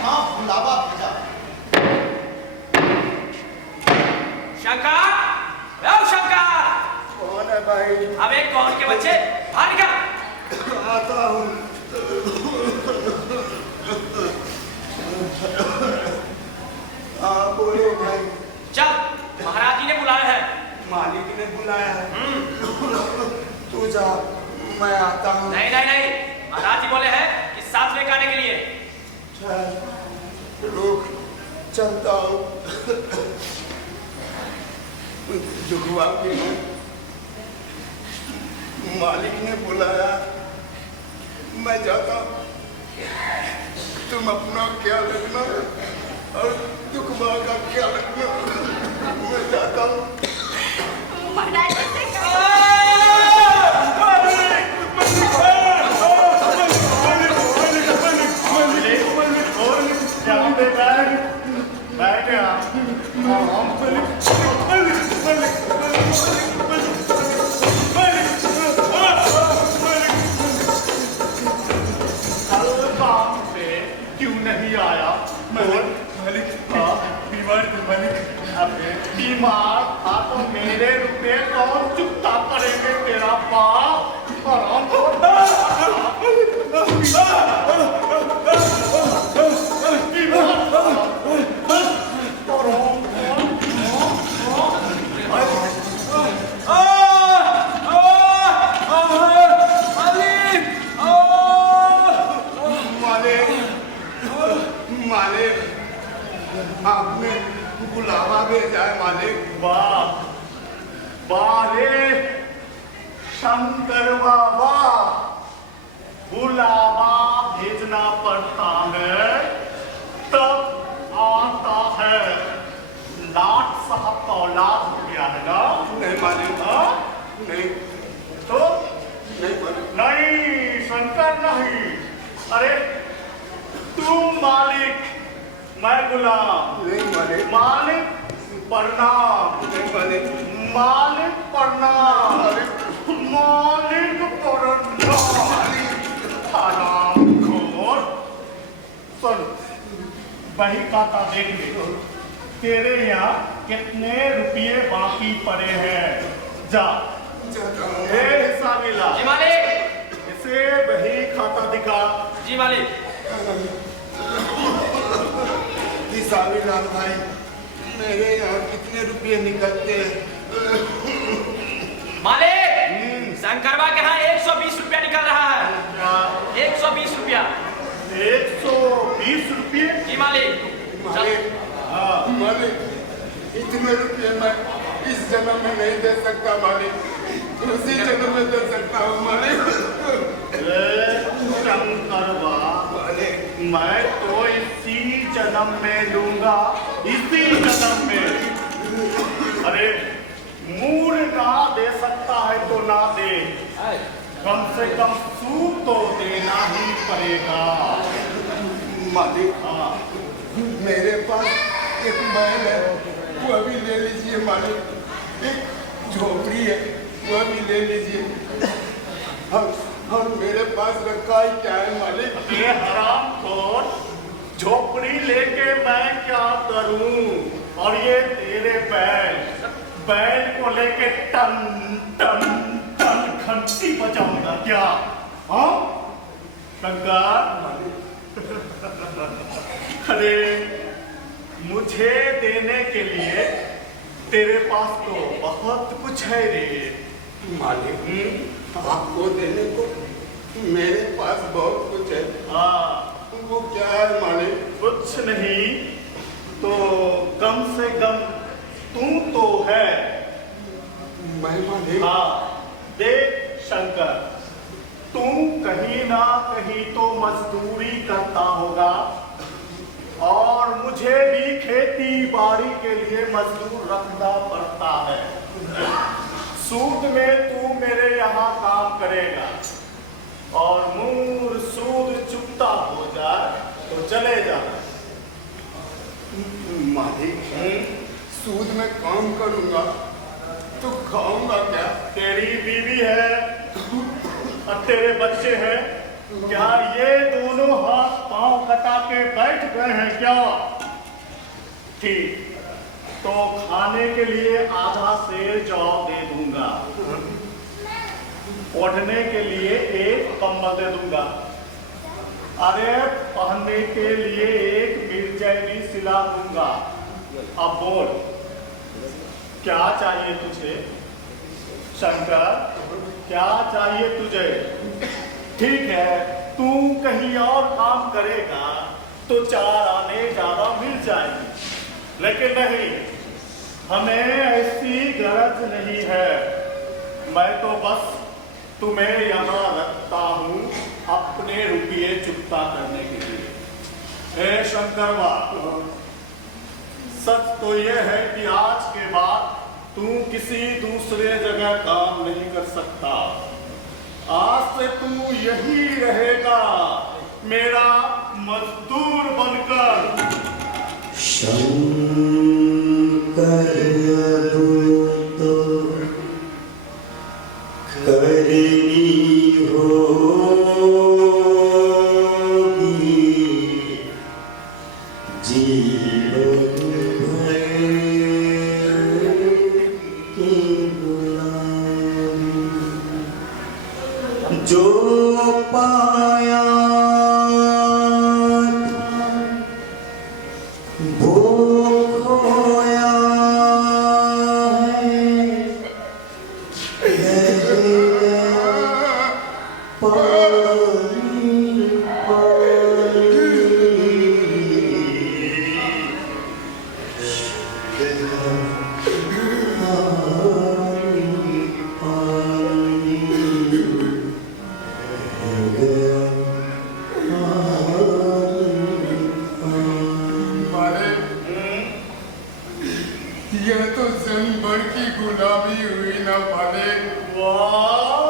यहाँ बुलावा भेजा। शंकर, ओ शंकर, कौन है भाई? अब एक कौन के बच्चे बाहर निकल। आता हूँ। बोलो भाई। चल, महाराज जी ने बुलाया है। मालिक ने बुलाया है। तू जा, मैं आता हूँ। नहीं नहीं नहीं, महाराज जी बोले हैं कि साथ लेकर आने के लिए। चल, रुक, चलता हूँ। जुगवा की मालिक ने बुलाया, मैं जाता हूँ। तुम अपना ख्याल रखना और जुगवा का ख्याल रखना। मैं जाता हूँ। महाराज से क्यों नहीं आया? बीमार था तो मेरे रुपए कौन चुकता करेंगे? तेरा बाप हराम मालिक, आपने बुलावा भेजा है मालिक। वाह वाह रे शंकर बाबा, बुलावा भेजना पड़ता है तब आता है। लाट साहब का औलाद हो गया है ना? नहीं मालिक, हाँ? नहीं तो नहीं मालिक। नहीं शंकर नहीं। अरे तू मालिक, मैं गुलाम। नहीं मालिक, मालिक प्रणाम। नहीं मालिक, मालिक प्रणाम। मालिक प्रणाम। हरामखोर। सुन, बही खाता देख ले, तेरे यहाँ कितने रुपये बाकी पड़े हैं। जा ये हिस्सा मिला। जी मालिक। इसे बही खाता दिखा। जी मालिक। सावीलाल भाई, मेरे यहाँ कितने रुपये निकलते हैं? मालिक, शंकरवा के यहाँ 120 रुपया निकल रहा है। 120 रुपया। 120 रुपये? जी मालिक। मालिक, मालिक, इतने रुपये मैं इस जन्म में नहीं दे सकता मालिक, उसी जन्म में दे सकता हूँ मालिक। शंकरवा, मैं तो इसी जन्म में लूंगा, इसी जन्म में। अरे मूड ना दे सकता है तो ना दे, कम से कम सूद तो देना ही पड़ेगा। मालिक, मेरे पास एक महल है, वो भी ले लीजिए मालिक। एक झोपड़ी है, वो भी ले लीजिए। और मेरे पास रखा ही क्या है मालिक? ये हरामखोर, झोपड़ी लेके मैं क्या करूं? और ये तेरे बैल को लेके टन टन टन घंटी बजाऊंगा क्या? हाँ शंकर? अरे मुझे देने के लिए तेरे पास तो बहुत कुछ है रे मालिक। आपको देने को मेरे पास बहुत कुछ है। हाँ, वो क्या है मालिक? कुछ नहीं तो कम से कम तू तो है। मैं मालिक? हाँ देख शंकर, तू कहीं ना कहीं तो मजदूरी करता होगा और मुझे भी खेती बाड़ी के लिए मजदूर रखना पड़ता है। सूद में तू मेरे यहाँ काम करेगा और मूर सूद चुकता हो जाए तो चले जाना। मालिक, सूद में काम करूंगा तो खाऊंगा क्या? तेरी बीवी है और तेरे बच्चे हैं, क्या ये दोनों हाथ पांव कटा आके बैठ गए हैं क्या? ठीक, तो खाने के लिए आधा सेर जौ दे दूंगा, ओढ़ने के लिए एक कंबल दे दूंगा, अरे पहनने के लिए एक मिर्जैनी सिला दूंगा। अब बोल, क्या चाहिए तुझे शंकर, क्या चाहिए तुझे? ठीक है, तू कहीं और काम करेगा तो 4 आने ज्यादा मिल जाएगी, लेकिन नहीं, हमें ऐसी गरज नहीं है। मैं तो बस तुम्हें यहाँ रखता हूँ अपने रुपये चुकता करने के लिए। हे शंकरवा, सच तो यह है कि आज के बाद तू किसी दूसरे जगह काम नहीं कर सकता। आज से तू यही रहेगा मेरा मजदूर बनकर। शंकर तो करनी होगी जीवन भर की गुलामी। जो पाया वो खोया है, पानी यह तो जंग भर की गुलामी हुई ना पाले। वाह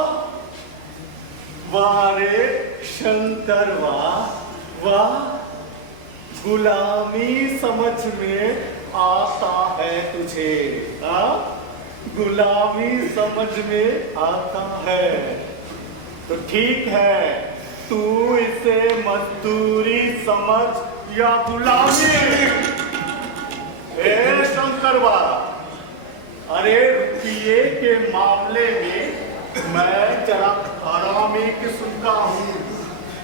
वाह रे शंकर, वाह वाह, गुलामी समझ में आता है तुझे, हाँ? गुलामी समझ में आता है तो ठीक है, तू इसे मजदूरी समझ या गुलामी। ए शंकरवा, अरे रुपये के मामले में मैं जरा हरामी किस्म का हूँ।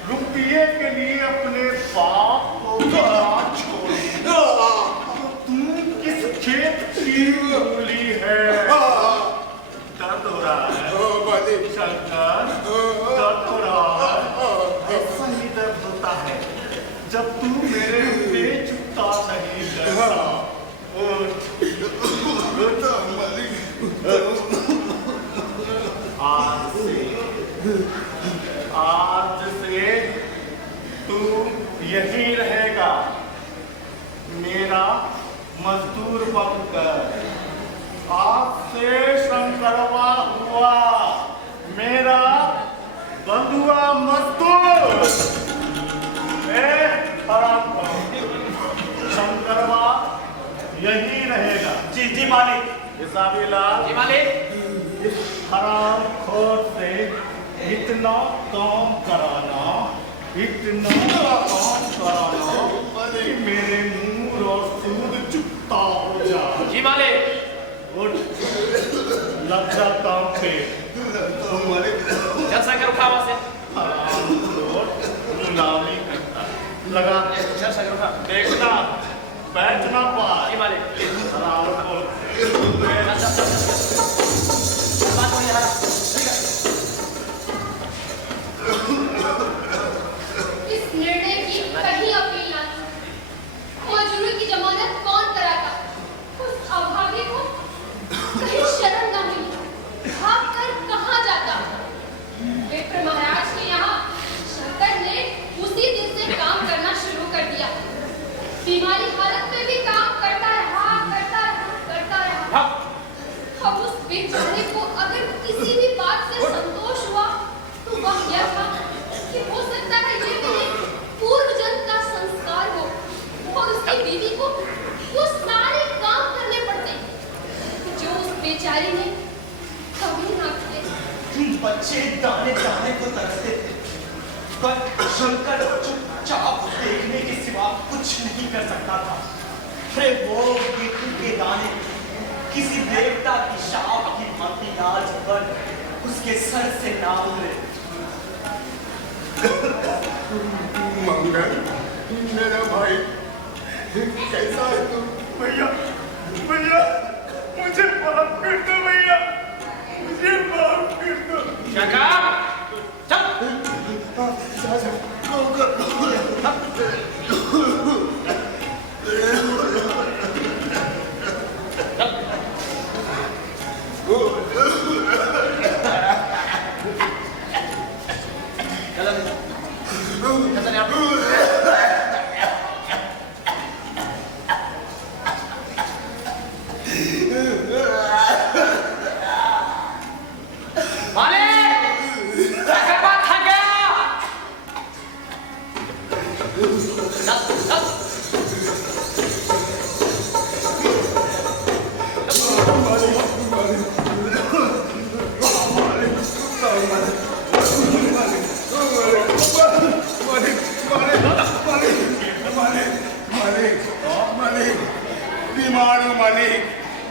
रुपये के लिए अपने बाप को छोड़, तू किस खेत की मूली है? दर्द हो रहा है शंकर, दर्द हो रहा है। ऐसा ही दर्द होता है जब तू मेरे रुपये चुकता नहीं करता। आज से तू यही रहेगा मेरा मजदूर बनकर। आज से शंकरवा हुआ मेरा बंधुआ मजदूर। शंकरवा यही रहेगा। जी जी मालिक। हिसाबी लाल, जी मालिक। इस हराम खोर से इतना काम कराना, इतना काम कराना कि मेरे मुंह और सूद चुकता हो जाए। जी मालिक। उठ, लग जा काम पे। जल सागर उठा वहां से। हराम खोर गुलामी करता है। लगा जल सागर उठा। देखना बैठ ना पाए। जी मालिक। हराम खोर बात हो यार। इस निर्णय की कहीं अपील ना थी। मजदूर की जमानत कौन कराता? उस अभागी को कहीं शर्म ना मिली, भाग कर कहाँ जाता? विप्र महाराज के यहाँ शंकर ने उसी दिन से काम करना शुरू कर दिया। बीमारी हालत में भी काम करता रहा, करता रहा, करता रहा। अब उस बेचारे को अगर किसी भी बात से संतोष हुआ तो वह यह था कि हो सकता है ये मेरे पूर्व जन्म का संस्कार हो, और उसकी बीवी को वो सारे काम करने पड़ते जो उस बेचारी ने कभी ना किए। बच्चे दाने दाने को तरसते थे, पर शंकर चुपचाप देखने के सिवा कुछ नहीं कर सकता था। अरे वो गेहूं के दाने किसी देवता की शाप की भांति आज पर उसके सर से ना उतरे। मंगल, मेरा भाई कैसा है तू? भैया भैया मुझे माफ कर दो भैया, मुझे माफ कर दो।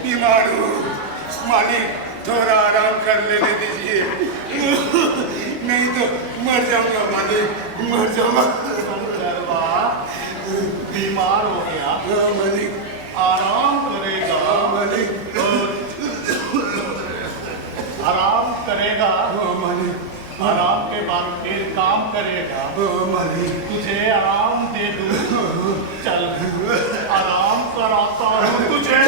बीमार हूँ मालिक, थोड़ा आराम कर लेने दीजिए, नहीं तो मर जाऊंगा मालिक, मर जाऊंगा। बीमार हो गया? हाँ मालिक। आराम करेगा? हाँ मालिक। आराम करेगा? हाँ मालिक। आराम के बाद फिर काम करेगा? हाँ मालिक। तुझे आराम दे दूं, चल आराम कराता हूँ तुझे।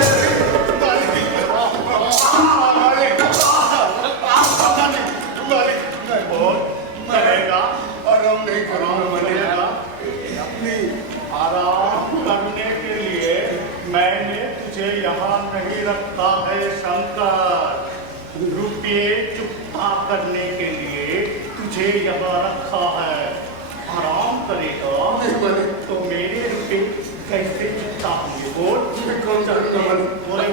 करेगा? आराम नहीं करूंगा, आराम करने के लिए मैंने तुझे यहाँ नहीं रखा है शंकर, रुपये चुकता करने के लिए तुझे यहाँ रखा है। आराम करेगा तो मेरे रुपये कैसे चुकता होंगे? बोल। बोले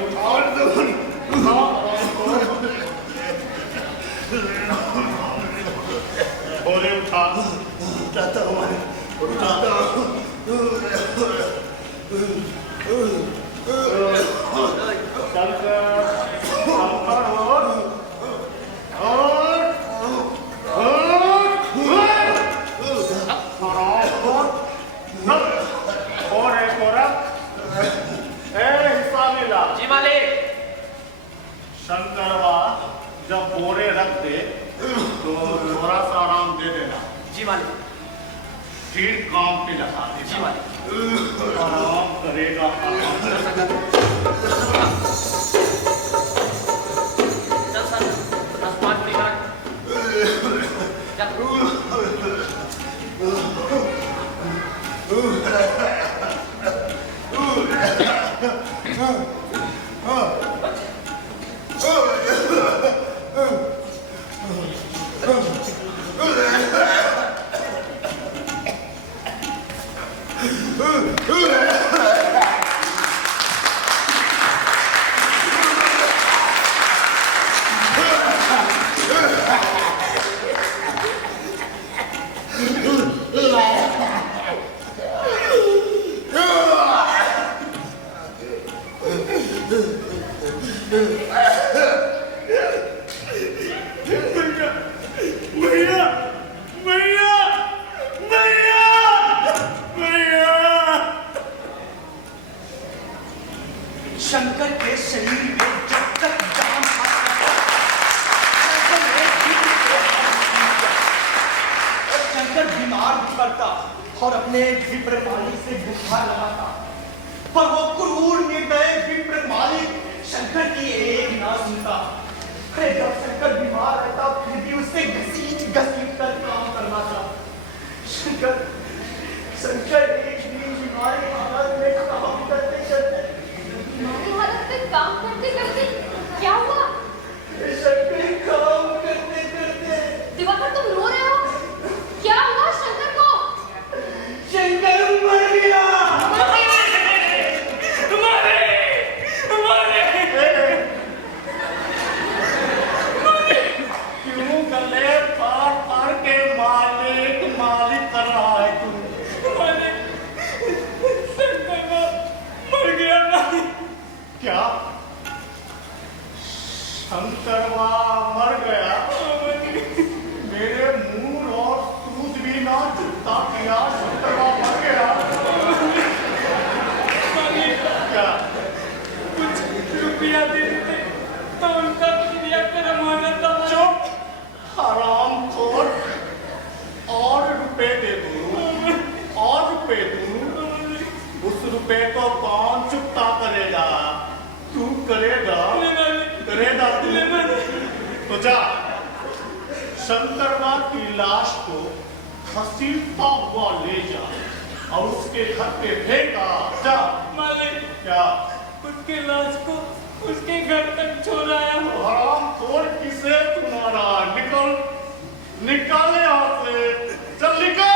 बोले उठा। उठाता हूँ, उठाता हूँ। जी मालिक। शंकरवा जब बोरे रख दे तो थोड़ा सा आराम दे देना। जी मालिक। फिर काम पे लगा दे। जी मालिक। आराम करेगा। चल सर, 10-5 पूरी कर। शंकर के शरीर में जब तक जान था, शंकर बीमार पड़ता और अपने विप्र मालिक से बुखार लगाता, पर वो क्रूर निर्दय विप्र मालिक शंकर की एक ना सुनता। अरे जब शंकर बीमार रहता फिर भी उससे घसीट घसीट कर काम करवाता। शंकर एक दिन बीमारी हालत में काम करते करते तुम्हारी हालत में काम करते करते क्या हुआ? शंकर काम करते करते दिवाकर तुम रो रहे हो? क्या हुआ शंकर को? शंकर मर गया। क्यों गले फाड़ फाड़ के मालिक मालिक कर रहा है तू? पे तो कौन चुपता करेगा? तू करेगा? करेगा तू? तो जा शंकरवा की लाश को घसीटता हुआ ले जा और उसके घर पे फेंका। जा। मालिक, क्या? उसके लाश को उसके घर तक छोड़ाया हो। हराम खोर किसे तुम्हारा? निकल निकाल यहाँ से, चल निकल।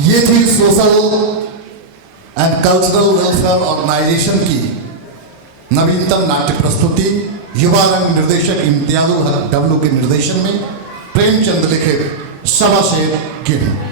ये थी social and cultural welfare organisation की नवीनतम नाट्य प्रस्तुति युवा रंग निर्देशक इम्तियाजुल हक डब्लू के निर्देशन में प्रेमचंद लिखे सवा शेर गेहूं।